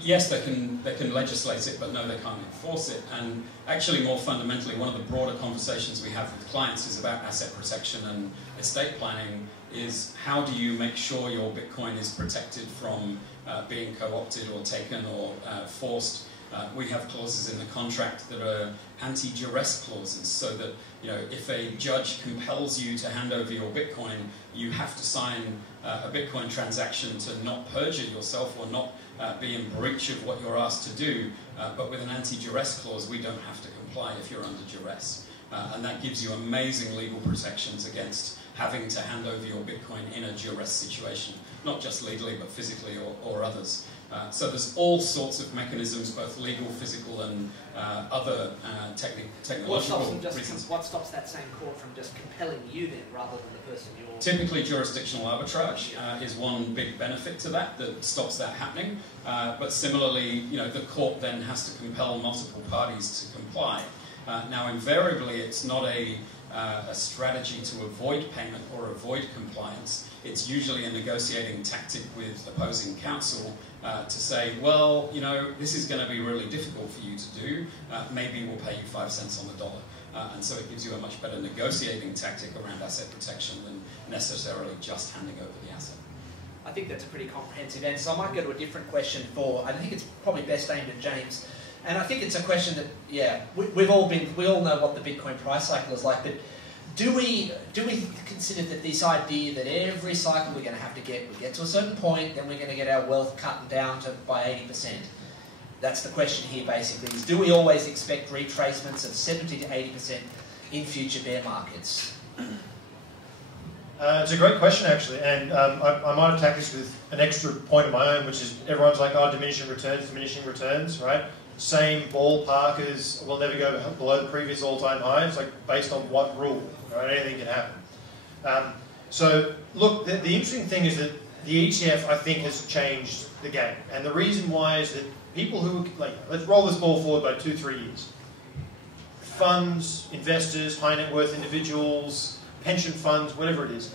Yes, they can legislate it, but no, they can't enforce it. And actually, more fundamentally, one of the broader conversations we have with clients is about asset protection and estate planning. Is how do you make sure your Bitcoin is protected from being co-opted or taken or forced? We have clauses in the contract that are anti-duress clauses, so that if a judge compels you to hand over your Bitcoin, you have to sign a Bitcoin transaction to not perjure yourself or not be in breach of what you're asked to do. But with an anti-duress clause, we don't have to comply if you're under duress. And that gives you amazing legal protections against having to hand over your Bitcoin in a duress situation, not just legally, but physically or others. So there's all sorts of mechanisms, both legal, physical, and other technological reasons. What stops that same court from just compelling you then, rather than the person you're... Typically, jurisdictional arbitrage is one big benefit to that stops that happening. But similarly, the court then has to compel multiple parties to comply. Now, invariably, it's not a strategy to avoid payment or avoid compliance. It's usually a negotiating tactic with opposing counsel to say, well, this is going to be really difficult for you to do. Maybe we'll pay you 5 cents on the dollar. And so it gives you a much better negotiating tactic around asset protection than necessarily just handing over the asset. I think that's a pretty comprehensive answer. I might go to a different question I think it's probably best aimed at James. And I think it's a question that, we all know what the Bitcoin price cycle is like, but do we consider that this idea that every cycle we get to a certain point, then we're going to get our wealth cut down by 80%? That's the question here basically, is do we always expect retracements of 70 to 80% in future bear markets? It's a great question actually, and I might attack this with an extra point of my own, which is everyone's like, oh, diminishing returns, right? Same ballpark as we'll never go below the previous all-time high. It's like based on what rule, right? Anything can happen. So look, the interesting thing is that the ETF, I think, has changed the game, and the reason why is that people who let's roll this ball forward by 2-3 years. Funds, investors, high net worth individuals, pension funds, whatever it is,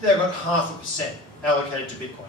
they've got 0.5% allocated to Bitcoin.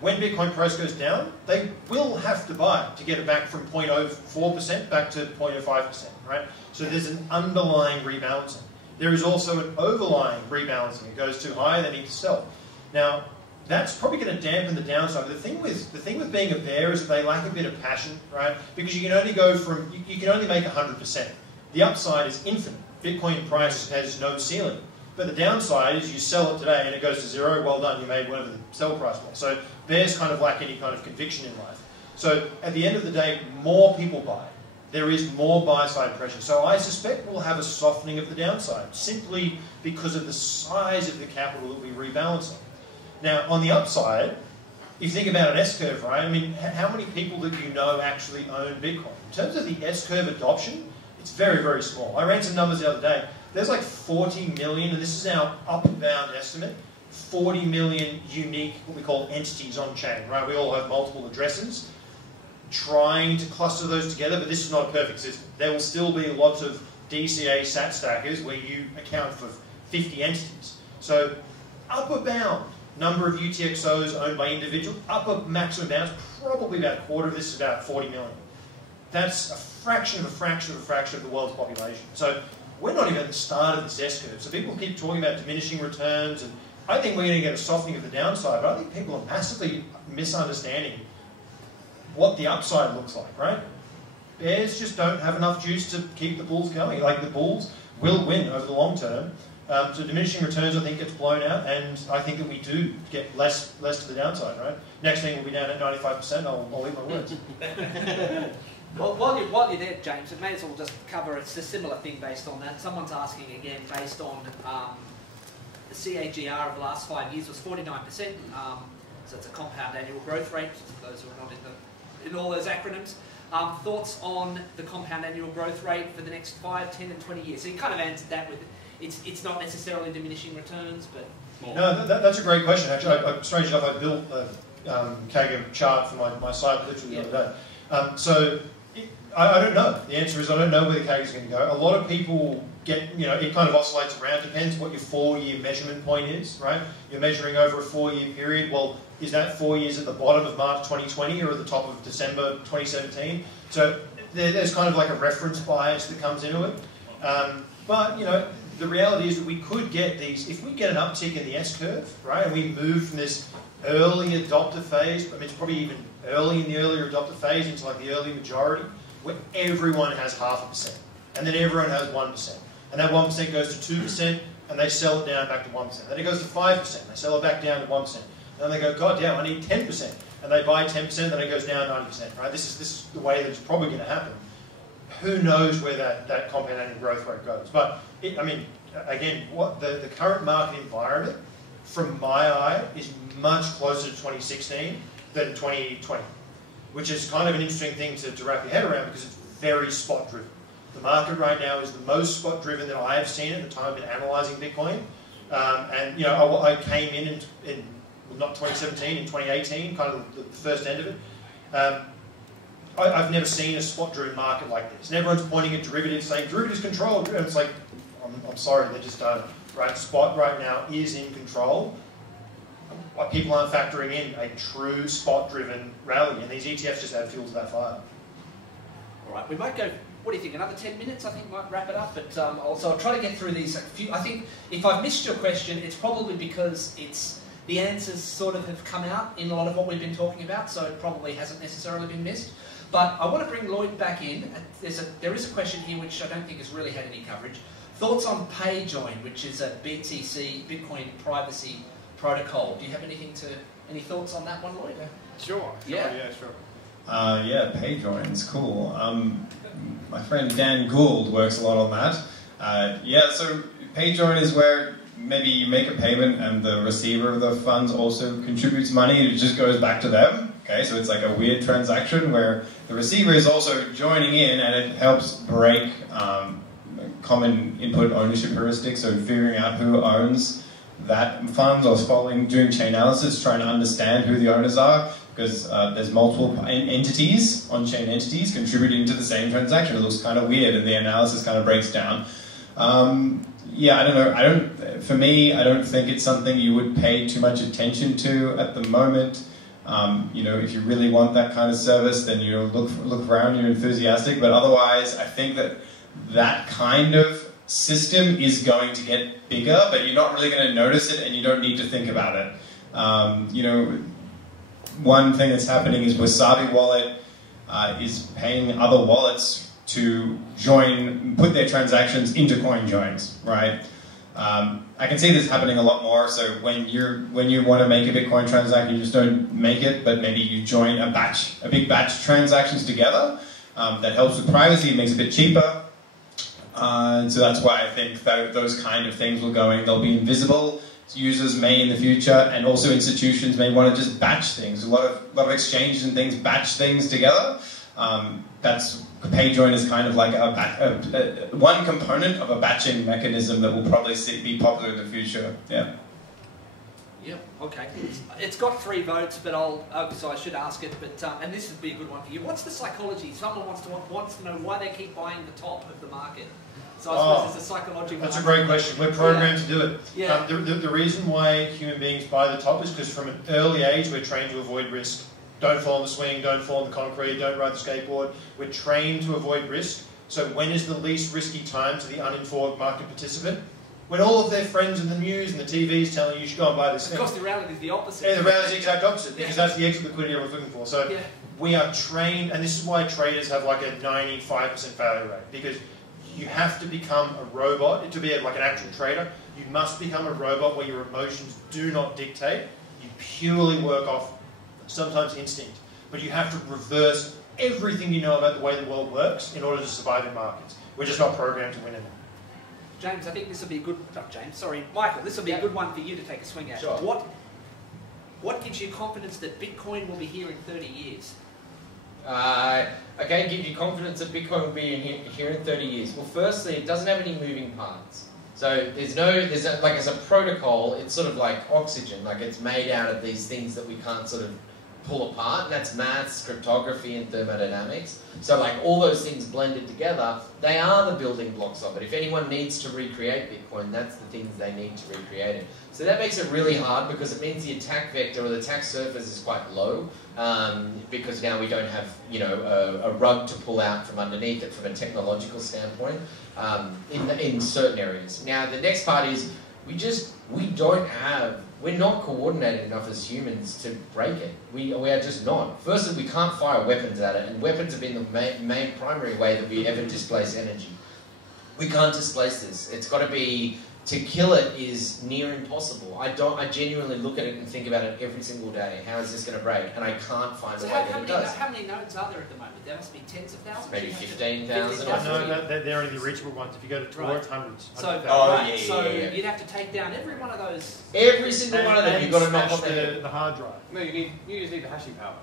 When Bitcoin price goes down, they will have to buy to get it back from 0.04% back to 0.05%, right? So there's an underlying rebalancing. There is also an overlying rebalancing. It goes too high, they need to sell. Now, that's probably going to dampen the downside. But the thing with being a bear is that they lack a bit of passion, right? Because you can only go from, you can only make 100%. The upside is infinite. Bitcoin price has no ceiling. But the downside is you sell it today and it goes to zero, well done, you made whatever the sell price was. So bears kind of lack any kind of conviction in life. So at the end of the day, more people buy. There is more buy-side pressure. So I suspect we'll have a softening of the downside, simply because of the size of the capital that we rebalance on. Now, on the upside, if you think about an S-curve, right? I mean, how many people that you know actually own Bitcoin? In terms of the S-curve adoption, it's very, very small. I ran some numbers the other day. There's like 40 million, and this is our up-bound estimate, 40 million unique, what we call entities on chain, right? We all have multiple addresses, trying to cluster those together, but this is not a perfect system. There will still be lots of DCA sat stackers where you account for 50 entities. So upper bound, number of UTXOs owned by individual, upper maximum bounds, probably about a quarter of this is about 40 million. That's a fraction of a fraction of a fraction of the world's population. So we're not even at the start of this S-curve. So people keep talking about diminishing returns, and I think we're going to get a softening of the downside, but I think people are massively misunderstanding what the upside looks like, right? Bears just don't have enough juice to keep the bulls going. Like, the bulls will win over the long term. So diminishing returns, I think, gets blown out, and I think that we do get less to the downside, right? Next thing we'll be down at 95%, I'll eat my words. Well, while you're there, James, it may as well just cover, it's a similar thing based on that. Someone's asking again, based on the CAGR of the last 5 years was 49%, so it's a compound annual growth rate, for those who are not in all those acronyms. Thoughts on the compound annual growth rate for the next 5, 10 and 20 years? So you kind of answered that with, it's not necessarily diminishing returns, but more. No, that's a great question. Actually, strange enough, I built a CAGR chart for my site literally the other day. So I don't know. The answer is I don't know where the CAGR is going to go. A lot of people get, it kind of oscillates around. Depends what your 4-year measurement point is, right? You're measuring over a 4-year period. Well, is that 4 years at the bottom of March 2020 or at the top of December 2017? So there's kind of like a reference bias that comes into it. But, the reality is that we could get these, if we get an uptick in the S-curve, right, and we move from this early adopter phase, I mean, it's probably even early in the earlier adopter phase into like the early majority, where everyone has 0.5%, and then everyone has 1%, and that 1% goes to 2%, and they sell it down back to 1%. Then it goes to 5%, they sell it back down to 1%. And then they go, God damn, I need 10%, and they buy 10%, then it goes down 90%. Right? This is the way that it's probably going to happen. Who knows where that compound annual growth rate goes? But I mean, again, what the current market environment, from my eye, is much closer to 2016 than 2020, which is kind of an interesting thing to wrap your head around because it's very spot driven. The market right now is the most spot driven that I have seen at the time I've been analysing Bitcoin. And you know, I came in not 2017, in 2018, kind of the first end of it. I've never seen a spot-driven market like this. And everyone's pointing at derivatives, saying derivatives control. And it's like, I'm sorry, they just don't. Right? Spot right now is in control. People aren't factoring in a true spot-driven rally, and these ETFs just add fuel to that fire. All right, we might go. What do you think? Another 10 minutes, I think, might wrap it up. But also, I'll try to get through these. I think if I've missed your question, it's probably because the answers sort of have come out in a lot of what we've been talking about, so it probably hasn't necessarily been missed. But I want to bring Lloyd back in. There is a question here which I don't think has really had any coverage. Thoughts on PayJoin, which is a BTC, Bitcoin Privacy Protocol. Do you have any thoughts on that one, Lloyd? Sure. Yeah, sure. Yeah, PayJoin's cool. My friend Dan Gould works a lot on that. Yeah, so PayJoin is where maybe you make a payment and the receiver of the funds also contributes money and it just goes back to them. Okay, so it's like a weird transaction where the receiver is also joining in and it helps break common input ownership heuristics, so figuring out who owns that fund or doing chain analysis, trying to understand who the owners are, because there's multiple entities, on-chain entities, contributing to the same transaction. It looks kind of weird and the analysis kind of breaks down. Yeah, I don't know. For me, I don't think it's something you would pay too much attention to at the moment. You know, if you really want that kind of service, then you look around, you're enthusiastic. But otherwise, I think that kind of system is going to get bigger, but you're not really going to notice it and you don't need to think about it. You know, one thing that's happening is Wasabi Wallet is paying other wallets to put their transactions into CoinJoins, right? I can see this happening a lot more. So when you want to make a Bitcoin transaction, you just don't make it, but maybe you join a big batch transactions together. That helps with privacy, it makes it a bit cheaper. So that's why I think that those kind of things will go in. They'll be invisible. Users may in the future, and also institutions may want to just batch things. A lot of exchanges and things batch things together. PayJoin is kind of like one component of a batching mechanism that will probably be popular in the future. Yeah. Yep. Okay. It's got 3 votes, but so I should ask it. But and this would be a good one for you. What's the psychology? Someone wants to know why they keep buying the top of the market. So I suppose it's a psychological. That's a great question. We're programmed to do it. Yeah. The reason why human beings buy the top is because from an early age we're trained to avoid risk. Don't fall on the swing, don't fall on the concrete, don't ride the skateboard. We're trained to avoid risk. So when is the least risky time to the uninformed market participant? When all of their friends in the news and the TVs telling you should go and buy this thing. Of course, the reality is the opposite. Yeah, the reality is the exact opposite, because that's the exit liquidity everyone's looking for. So we are trained, and this is why traders have like a 95% failure rate, because you have to become a robot to be like an actual trader. You must become a robot where your emotions do not dictate. You purely work off sometimes instinct, but you have to reverse everything you know about the way the world works in order to survive in markets. We're just not programmed to win in them. James, I think this will be a good. Michael, this will be a good one for you to take a swing at. Sure. What gives you confidence that Bitcoin will be here in 30 years? Okay, give you confidence that Bitcoin will be here in 30 years. Well, firstly, it doesn't have any moving parts. So as a protocol, it's sort of like oxygen, like it's made out of these things that we can't sort of pull apart, and that's maths, cryptography, and thermodynamics. So like all those things blended together, they are the building blocks of it. If anyone needs to recreate Bitcoin, that's the things they need to recreate it. So that makes it really hard because it means the attack vector or the attack surface is quite low, because now we don't have a rug to pull out from underneath it from a technological standpoint in certain areas. Now the next part is we don't have we're not coordinated enough as humans to break it. We are just not. Firstly, we can't fire weapons at it, and weapons have been the main primary way that we ever displace energy. We can't displace this. It's got to be, to kill it is near impossible. I genuinely look at it and think about it every single day. How is this going to break? And I can't find a way that it does. How many nodes are there at the moment? There must be tens of thousands? Maybe 15,000. No, they're only the reachable ones. If you go to Tor, it's hundreds. So, you'd have to take down every one of those. Every single one of them, you've got to knock off the hard drive. No, you just need the hashing power.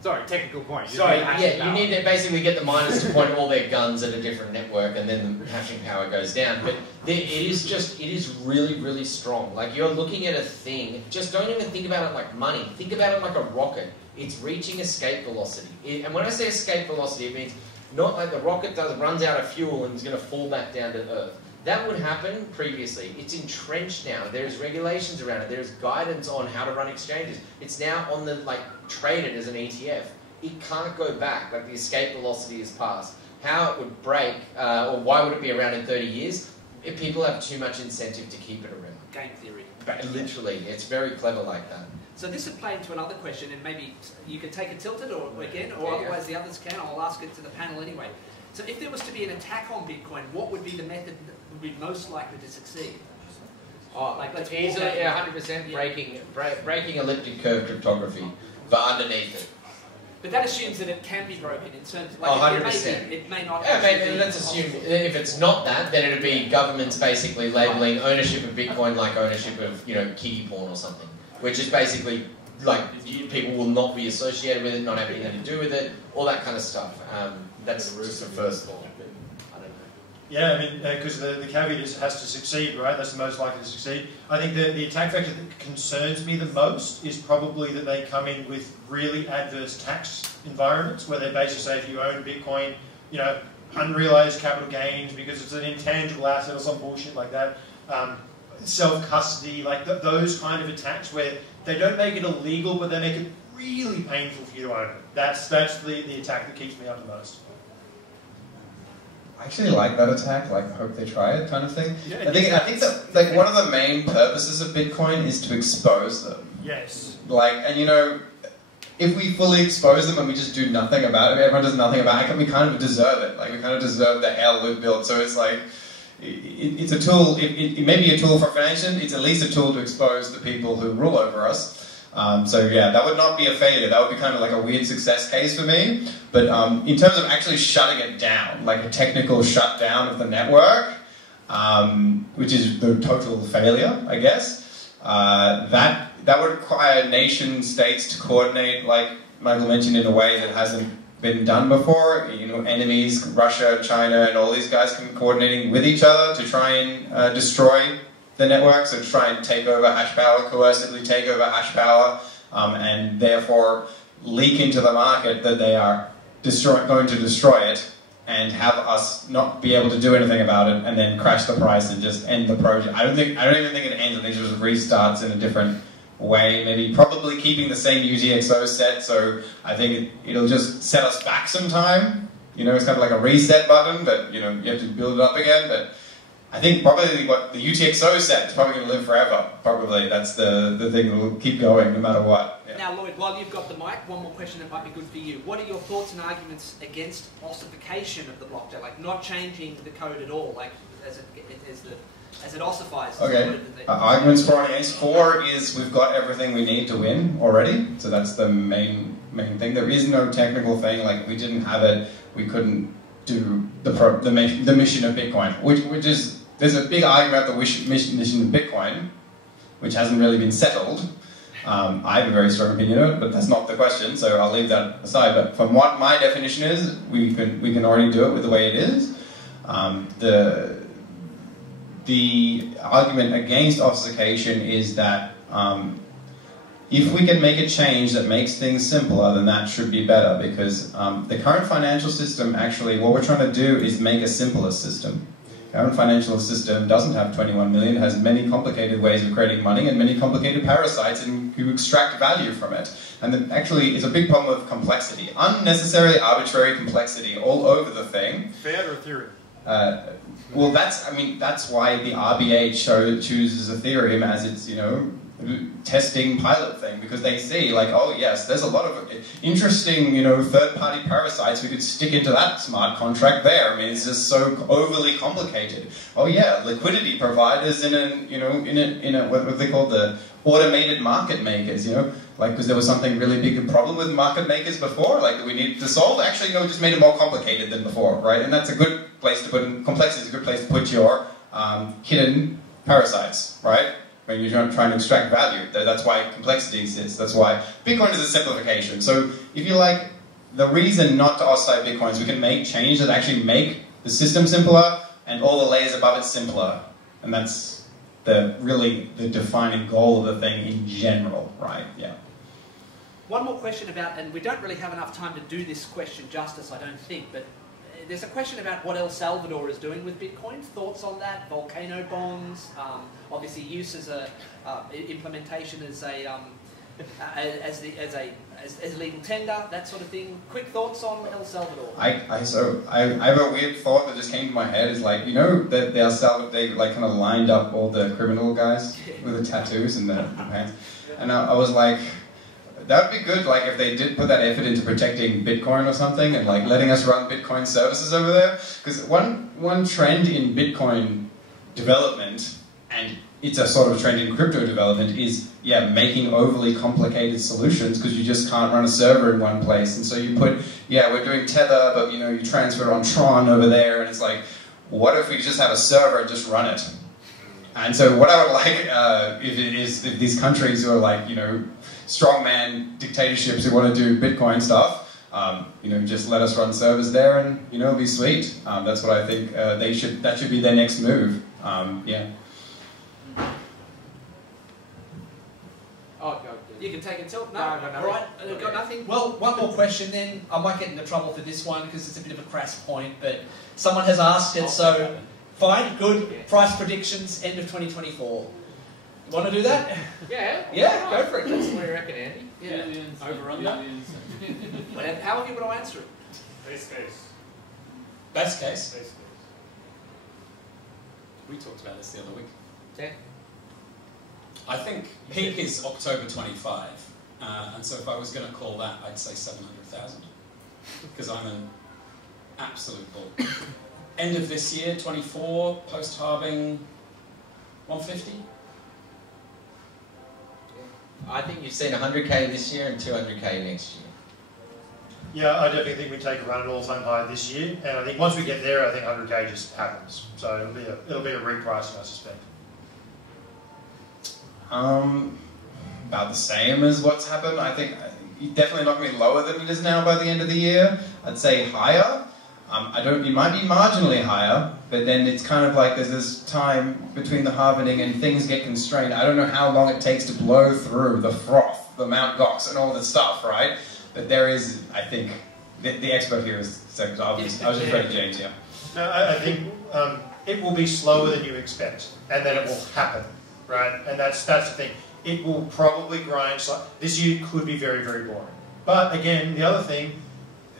Sorry, technical point. Sorry, yeah, you need to basically get the miners to point all their guns at a different network, and then the hashing power goes down. But it is really, really strong. Like, you're looking at a thing, just don't even think about it like money. Think about it like a rocket. It's reaching escape velocity. And when I say escape velocity, it means not like the rocket runs out of fuel and is going to fall back down to Earth. That would happen previously. It's entrenched now. There's regulations around it. There's guidance on how to run exchanges. It's now on the, traded as an ETF. It can't go back. Like, the escape velocity is past. How it would break, or why would it be around in 30 years? If people have too much incentive to keep it around. Game theory. But literally, it's very clever like that. So this would play into another question, and maybe you can take it tilted or otherwise the others can. I'll ask it to the panel anyway. So if there was to be an attack on Bitcoin, what would be the method that would be most likely to succeed? Let's easily, 100% breaking elliptic curve cryptography, but underneath it. But that assumes that it can be broken in terms of, 100%. It may not. Yeah, let's assume if it's not that, then it'd be governments basically labeling ownership of Bitcoin like ownership of, kiddie porn or something, which is basically people will not be associated with it, not have anything to do with it, all that kind of stuff. That's just the first thought. I don't know. Yeah, I mean, because the caveat is it has to succeed, right? That's the most likely to succeed. I think the attack vector that concerns me the most is probably that they come in with really adverse tax environments where they basically say if you own Bitcoin, unrealized capital gains because it's an intangible asset or some bullshit like that, self-custody, those kind of attacks where they don't make it illegal but they make it really painful for you to own it. That's the attack that keeps me up the most. I actually like that attack, I hope they try it kind of thing. Yeah, I think that one of the main purposes of Bitcoin is to expose them. Yes. If we fully expose them and we just do nothing about it, everyone does nothing about it, we kind of deserve it. We kind of deserve the hell we've built. So it's it's a tool, it may be a tool for financial, it's at least a tool to expose the people who rule over us. So yeah, that would not be a failure. That would be kind of like a weird success case for me. But in terms of actually shutting it down, like a technical shutdown of the network, which is the total failure, I guess, that would require nation states to coordinate, like Michael mentioned, in a way that hasn't been done before. Enemies, Russia, China, and all these guys coordinating with each other to try and destroy the network, so to try and take over hash power, coercively take over hash power, and therefore leak into the market that they are going to destroy it, and have us not be able to do anything about it, and then crash the price and just end the project. I don't even think it ends. I think it just restarts in a different way. Maybe probably keeping the same UTXO set. So I think it'll just set us back some time. It's kind of like a reset button, but you have to build it up again. But I think probably what the UTXO set is probably going to live forever. Probably that's the thing that will keep going no matter what. Yeah. Now, Lloyd, while you've got the mic, one more question that might be good for you. What are your thoughts and arguments against ossification of the blockchain, not changing the code at all, as it ossifies? Okay. Arguments for and against. 4 is we've got everything we need to win already. So that's the main thing. There is no technical thing. If we didn't have it, we couldn't do the mission of Bitcoin, which is. There's a big argument about the mission of Bitcoin, which hasn't really been settled. I have a very strong opinion of it, but that's not the question, so I'll leave that aside. But from what my definition is, we can already do it with the way it is. The argument against ossification is that if we can make a change that makes things simpler, then that should be better, because the current financial system, actually, what we're trying to do is make a simpler system. The current financial system doesn't have 21 million, has many complicated ways of creating money and many complicated parasites who extract value from it. And actually, it's a big problem with complexity. Unnecessarily arbitrary complexity all over the thing. Fiat or Ethereum? Well, that's why the RBA chooses Ethereum as its, testing pilot thing, because they see like, oh yes, there's a lot of interesting, third-party parasites we could stick into that smart contract there. I mean, it's just so overly complicated. Oh yeah, liquidity providers in a what they call the automated market makers, like, because there was something really big a problem with market makers before, like that we needed to solve. Actually, no, it just made it more complicated than before, right? And that's a good place to put in. Complexity is a good place to put your hidden parasites, right? When you're trying to extract value. That's why complexity exists. That's why Bitcoin is a simplification. So if you like, the reason not to ostracise Bitcoin is we can make change that actually make the system simpler and all the layers above it simpler. And that's really the defining goal of the thing in general, right? Yeah. One more question about, and we don't really have enough time to do this question justice, I don't think, but there's a question about what El Salvador is doing with Bitcoin. Thoughts on that? Volcano bonds, obviously use as a implementation as legal tender, that sort of thing. Quick thoughts on El Salvador? I have a weird thought that just came to my head. Is like, that El Salvador, they like kind of lined up all the criminal guys with the tattoos and the pants, and I was like, that would be good, like, if they did put that effort into protecting Bitcoin or something and, like, letting us run Bitcoin services over there. Because one trend in Bitcoin development, and it's a sort of trend in crypto development, is, yeah, making overly complicated solutions because you just can't run a server in one place. And so you put, yeah, we're doing Tether, but, you transfer it on Tron over there, and it's like, what if we just have a server and just run it? And so what I would like, if these countries who are like, strongman dictatorships who want to do Bitcoin stuff, just let us run servers there and, it'll be sweet. That's what I think that should be their next move. Yeah. Oh, go. You can take it till. No. All right. Got nothing. Well, one more question then. I might get into trouble for this one because it's a bit of a crass point, but someone has asked it, so fine, good. Price predictions, end of 2024. You want to do that? Yeah. Yeah, go for it. That's what you reckon, Andy. Yeah. Overrun that. How are you going to answer it? Base case. Best case. Base case. We talked about this the other week. Yeah. I think peak is October 25, and so if I was going to call that, I'd say 700,000, because I'm an absolute bull. End of this year, 24, post-halving, 150. I think you've seen 100k this year and 200k next year. Yeah, I definitely think we take a run at all-time high this year, and I think once we get there, I think 100k just happens. So it'll be a repricing, I suspect. About the same as what's happened. I think definitely not going to be lower than it is now by the end of the year. I'd say higher. It might be marginally higher, but then it's kind of like there's this time between the halvening and things get constrained. I don't know how long it takes to blow through the froth, the Mt. Gox, and all this stuff, right? But there is, I think, the expert here is so obvious. I was just ready, James, yeah. No, I think it will be slower than you expect, and then it will happen, right? And that's the thing. It will probably grind. This year could be very, very boring. But again, the other thing,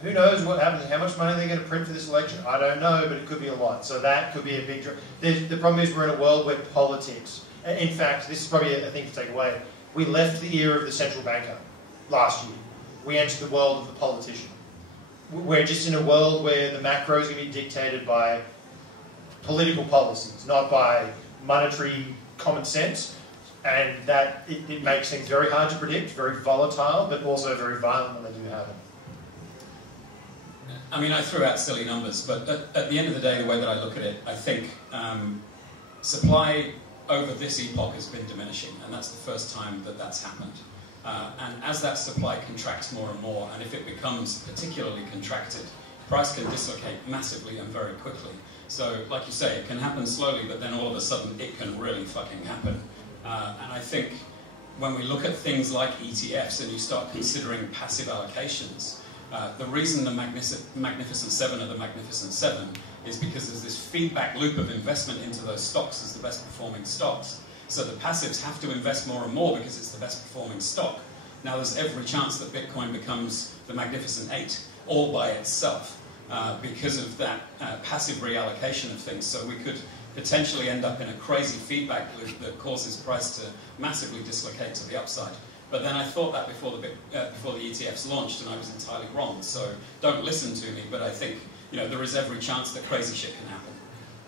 who knows what happens, how much money they're going to print for this election? I don't know, but it could be a lot. So that could be a big... The problem is we're in a world where politics... In fact, this is probably a thing to take away. We left the era of the central banker last year. We entered the world of the politician. We're just in a world where the macro is going to be dictated by political policies, not by monetary common sense. And that it makes things very hard to predict, very volatile, but also very violent when they do happen. I mean, I threw out silly numbers, but at the end of the day, the way that I look at it, I think supply over this epoch has been diminishing, and that's the first time that that's happened. And as that supply contracts more and more, and if it becomes particularly contracted, price can dislocate massively and very quickly. So, like you say, it can happen slowly, but then all of a sudden it can really fucking happen. And I think when we look at things like ETFs and you start considering passive allocations, the reason the Magnificent Seven are the Magnificent Seven is because there's this feedback loop of investment into those stocks as the best performing stocks. So the passives have to invest more and more because it's the best performing stock. Now there's every chance that Bitcoin becomes the Magnificent Eight all by itself because of that passive reallocation of things. So we could potentially end up in a crazy feedback loop that causes price to massively dislocate to the upside. But then I thought that before the ETFs launched, and I was entirely wrong. So don't listen to me, but I think there is every chance that crazy shit can happen.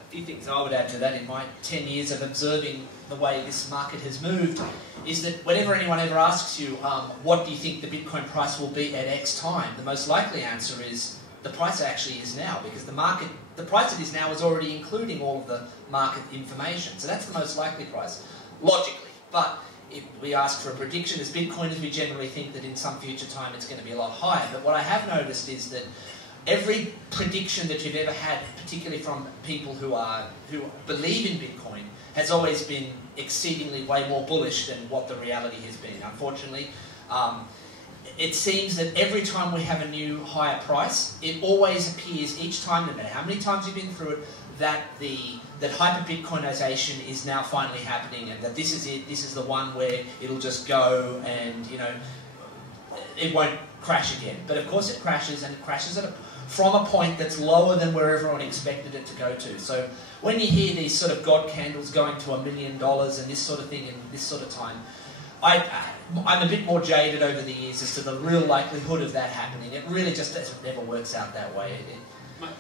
A few things I would add to that in my 10 years of observing the way this market has moved is that whenever anyone ever asks you, what do you think the Bitcoin price will be at X time, the most likely answer is the price actually is now, because the price it is now is already including all of the market information. So that's the most likely price, logically. But if we ask for a prediction as Bitcoiners, we generally think that in some future time it's going to be a lot higher. But what I have noticed is that every prediction that you've ever had, particularly from people who believe in Bitcoin, has always been exceedingly way more bullish than what the reality has been. Unfortunately, it seems that every time we have a new higher price, it always appears each time, no matter how many times you've been through it, that hyper-Bitcoinization is now finally happening, and that this is it, this is the one where it'll just go and, it won't crash again. But of course it crashes, and it crashes from a point that's lower than where everyone expected it to go to. So when you hear these sort of God candles going to $1 million and this sort of thing in this sort of time, I'm a bit more jaded over the years as to the real likelihood of that happening. It really just never works out that way.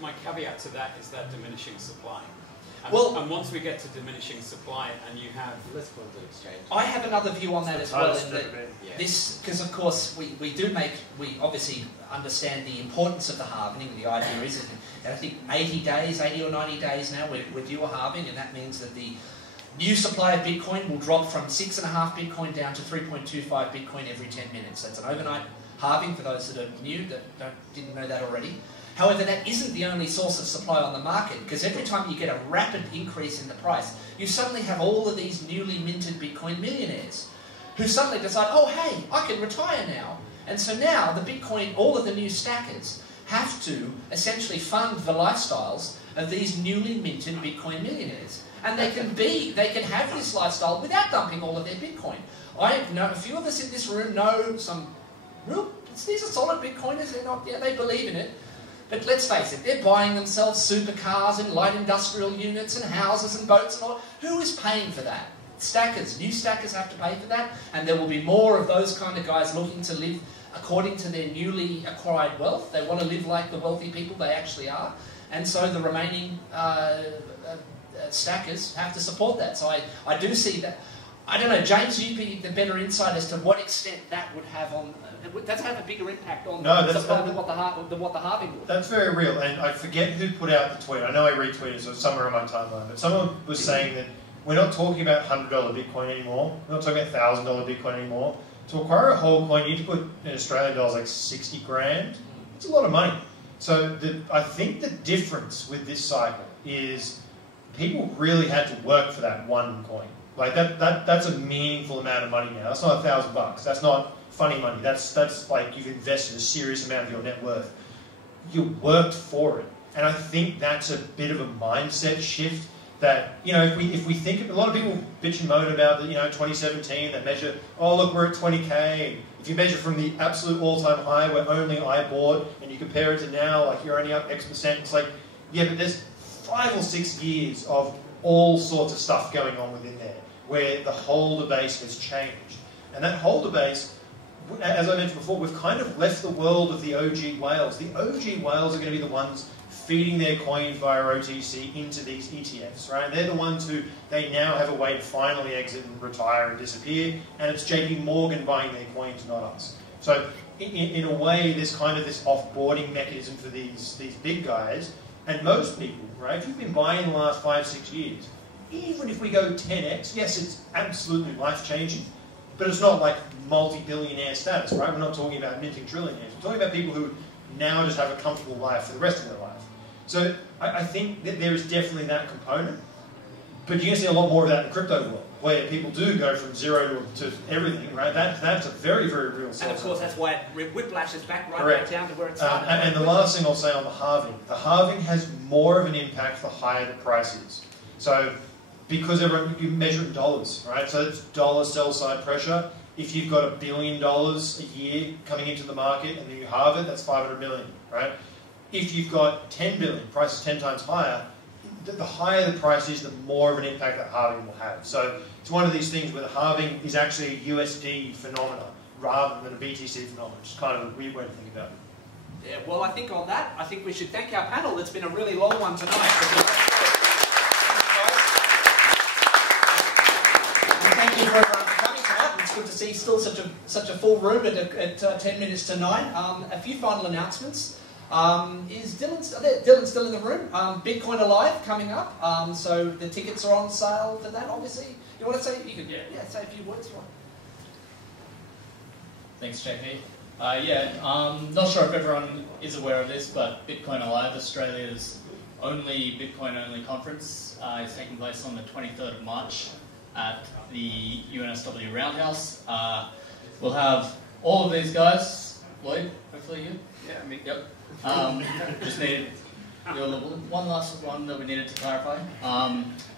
My caveat to that is that diminishing supply. And once we get to diminishing supply, and you have... Let's go to exchange. I have another view on that as well. Because of course we obviously understand the importance of the halving. The idea is, and I think 80 or 90 days now we're due a halving, and that means that the new supply of Bitcoin will drop from 6.5 Bitcoin down to 3.25 Bitcoin every 10 minutes. That's an overnight halving for those that are new, that didn't know that already. However, that isn't the only source of supply on the market, because every time you get a rapid increase in the price, you suddenly have all of these newly minted Bitcoin millionaires who suddenly decide, oh hey, I can retire now. And so now the Bitcoin, all of the new stackers have to essentially fund the lifestyles of these newly minted Bitcoin millionaires. And they can have this lifestyle without dumping all of their Bitcoin. I know a few of us in this room know some these are solid Bitcoiners, they believe in it. But let's face it, they're buying themselves supercars and light industrial units and houses and boats and all. Who is paying for that? Stackers. New stackers have to pay for that, and there will be more of those kind of guys looking to live according to their newly acquired wealth. They want to live like the wealthy people they actually are, and so the remaining stackers have to support that. So I do see that. I don't know, James, you'd be the better insight as to what extent that would have on... Does it have a bigger impact on supply than what the halving would? That's very real, and I forget who put out the tweet. I know I retweeted it, so it's somewhere on my timeline, but someone was saying that we're not talking about $100 Bitcoin anymore. We're not talking about $1,000 Bitcoin anymore. To acquire a whole coin, you need to put in Australian dollars like 60 grand. It's a lot of money. So I think the difference with this cycle is people really had to work for that one coin. Like that's a meaningful amount of money now. That's not $1,000. That's not funny money. That's like you've invested a serious amount of your net worth. You worked for it, and I think that's a bit of a mindset shift. That if we think, a lot of people bitch and moan about the 2017. They measure, oh look, we're at 20k. If you measure from the absolute all-time high where only I bought, and you compare it to now, like you're only up X%. It's like, yeah, but there's 5 or 6 years of all sorts of stuff going on within there, where the holder base has changed. And that holder base, as I mentioned before, we've kind of left the world of the OG whales. The OG whales are going to be the ones feeding their coins via OTC into these ETFs, right? They're the ones who, they now have a way to finally exit and retire and disappear, and it's JP Morgan buying their coins, not us. So in a way, there's kind of this off-boarding mechanism for these big guys, and most people, right, if you've been buying the last 5-6 years, even if we go 10x, yes, it's absolutely life-changing, but it's not like multi-billionaire status, right? We're not talking about minting trillionaires. We're talking about people who now just have a comfortable life for the rest of their life. So I think that there is definitely that component, but you're going to see a lot more of that in the crypto world, where people do go from zero to everything, right? That's a very, very real source. And of course, that's why it whiplashes back right down to where it started. And the last thing I'll say on the halving has more of an impact the higher the price is. So because you measure it in dollars, right? So it's dollar sell side pressure. If you've got $1 billion a year coming into the market and then you halve it, that's 500 million, right? If you've got 10 billion, price is 10 times higher, the higher the price is, the more of an impact that halving will have. So it's one of these things where the halving is actually a USD phenomena rather than a BTC phenomenon. It's kind of a weird way to think about it. Yeah, well, I think on that, I think we should thank our panel. It's been a really long one tonight. And thank you for everyone for coming tonight. It's good to see still such a full room at 10 minutes to 9. A few final announcements. Is Dylan still there? Dylan's still in the room. Bitcoin Alive coming up. So the tickets are on sale for that, obviously. You want to say? You can say a few words. Thanks, JP. Not sure if everyone is aware of this, but Bitcoin Alive, Australia's only Bitcoin-only conference, is taking place on the 23rd of March at the UNSW Roundhouse. We'll have all of these guys. Lloyd, hopefully you? Yeah, me. Yep. Just needed one last one that we needed to clarify.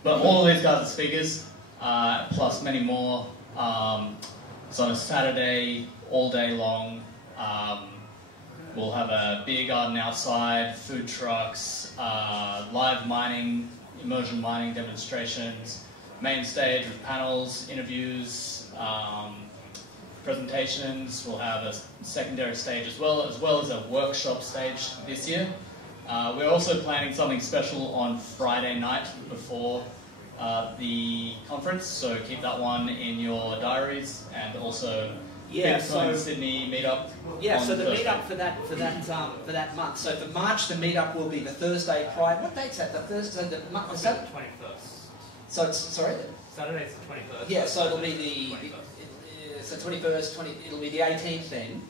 But all of these guys are speakers, plus many more. It's on a Saturday, all day long. We'll have a beer garden outside, food trucks, live mining, immersion mining demonstrations, main stage with panels, interviews, presentations. We'll have a secondary stage as well as a workshop stage this year. We're also planning something special on Friday night before the conference, so keep that one in your diaries, and also Bitcoin Sydney meetup. Yeah, so the meetup for that month. So for March, the meetup will be the Thursday prior. What date's that? The Thursday, the 21st. So it's sorry. Saturday's the 21st. Yeah, so it'll be so 21st, it'll be the 18th then.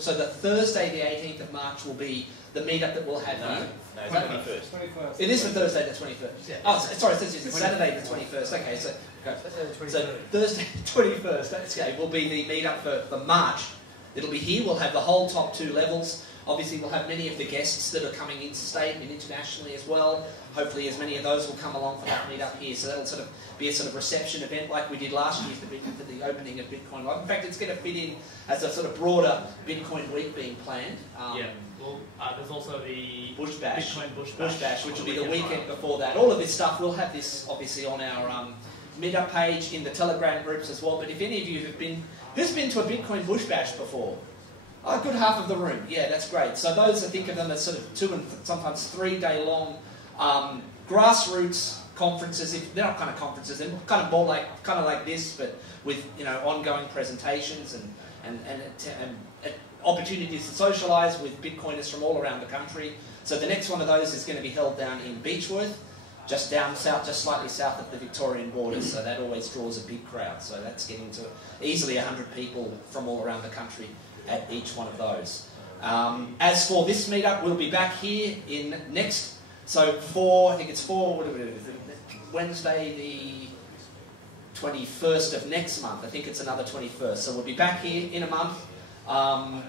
So the Thursday, the 18th of March, will be the meetup that we'll have here. No, it's 21st. It is the Thursday, the 21st. Yeah. Oh, sorry, it's Saturday, the 21st. Okay, so Thursday, 21st. That's okay. Will be the meetup for March. It'll be here. We'll have the whole top 2 levels. Obviously, we'll have many of the guests that are coming interstate and internationally as well. Hopefully, as many of those will come along for that meetup here. So that'll sort of be a sort of reception event like we did last year for the opening of Bitcoin Live. In fact, it's going to fit in as a sort of broader Bitcoin week being planned. There's also the Bush Bash. Bitcoin Bush Bash, which will be the weekend before that. All of this stuff, we'll have this obviously on our meetup page in the Telegram groups as well. But if any of you have been, who's been to a Bitcoin Bush Bash before? Oh, a good half of the room. Yeah, that's great. So those, I think of them as sort of 2 and sometimes 3 day long grassroots conferences. They're not kind of conferences, they're kind of more like this, but with ongoing presentations and opportunities to socialise with Bitcoiners from all around the country. So the next one of those is going to be held down in Beechworth, just down south, just slightly south of the Victorian border. So that always draws a big crowd. So that's getting to easily 100 people from all around the country at each one of those. As for this meetup, we'll be back here in next. So Wednesday the 21st of next month. I think it's another 21st. So we'll be back here in a month.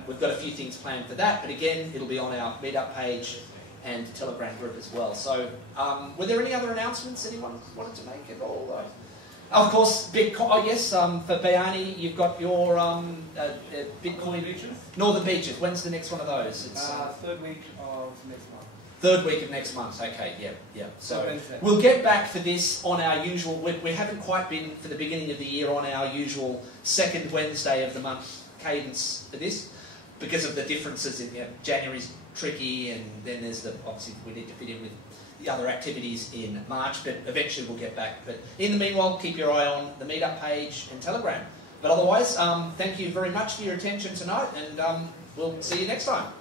We've got a few things planned for that, but again, it'll be on our meetup page and Telegram group as well. So, were there any other announcements anyone wanted to make at all? Of course, Bitcoin. Oh yes, for Bayani, you've got your Bitcoin Beaches? Northern Beaches. When's the next one of those? It's 3rd week of next month. 3rd week of next month. Okay, yeah. So we'll get back for this on our usual. We haven't quite been for the beginning of the year on our usual 2nd Wednesday of the month cadence for this, because of the differences in January's tricky, and then there's obviously we need to fit in with the other activities in March, but eventually we'll get back. But in the meanwhile, keep your eye on the meetup page and Telegram. But otherwise, thank you very much for your attention tonight, and we'll see you next time.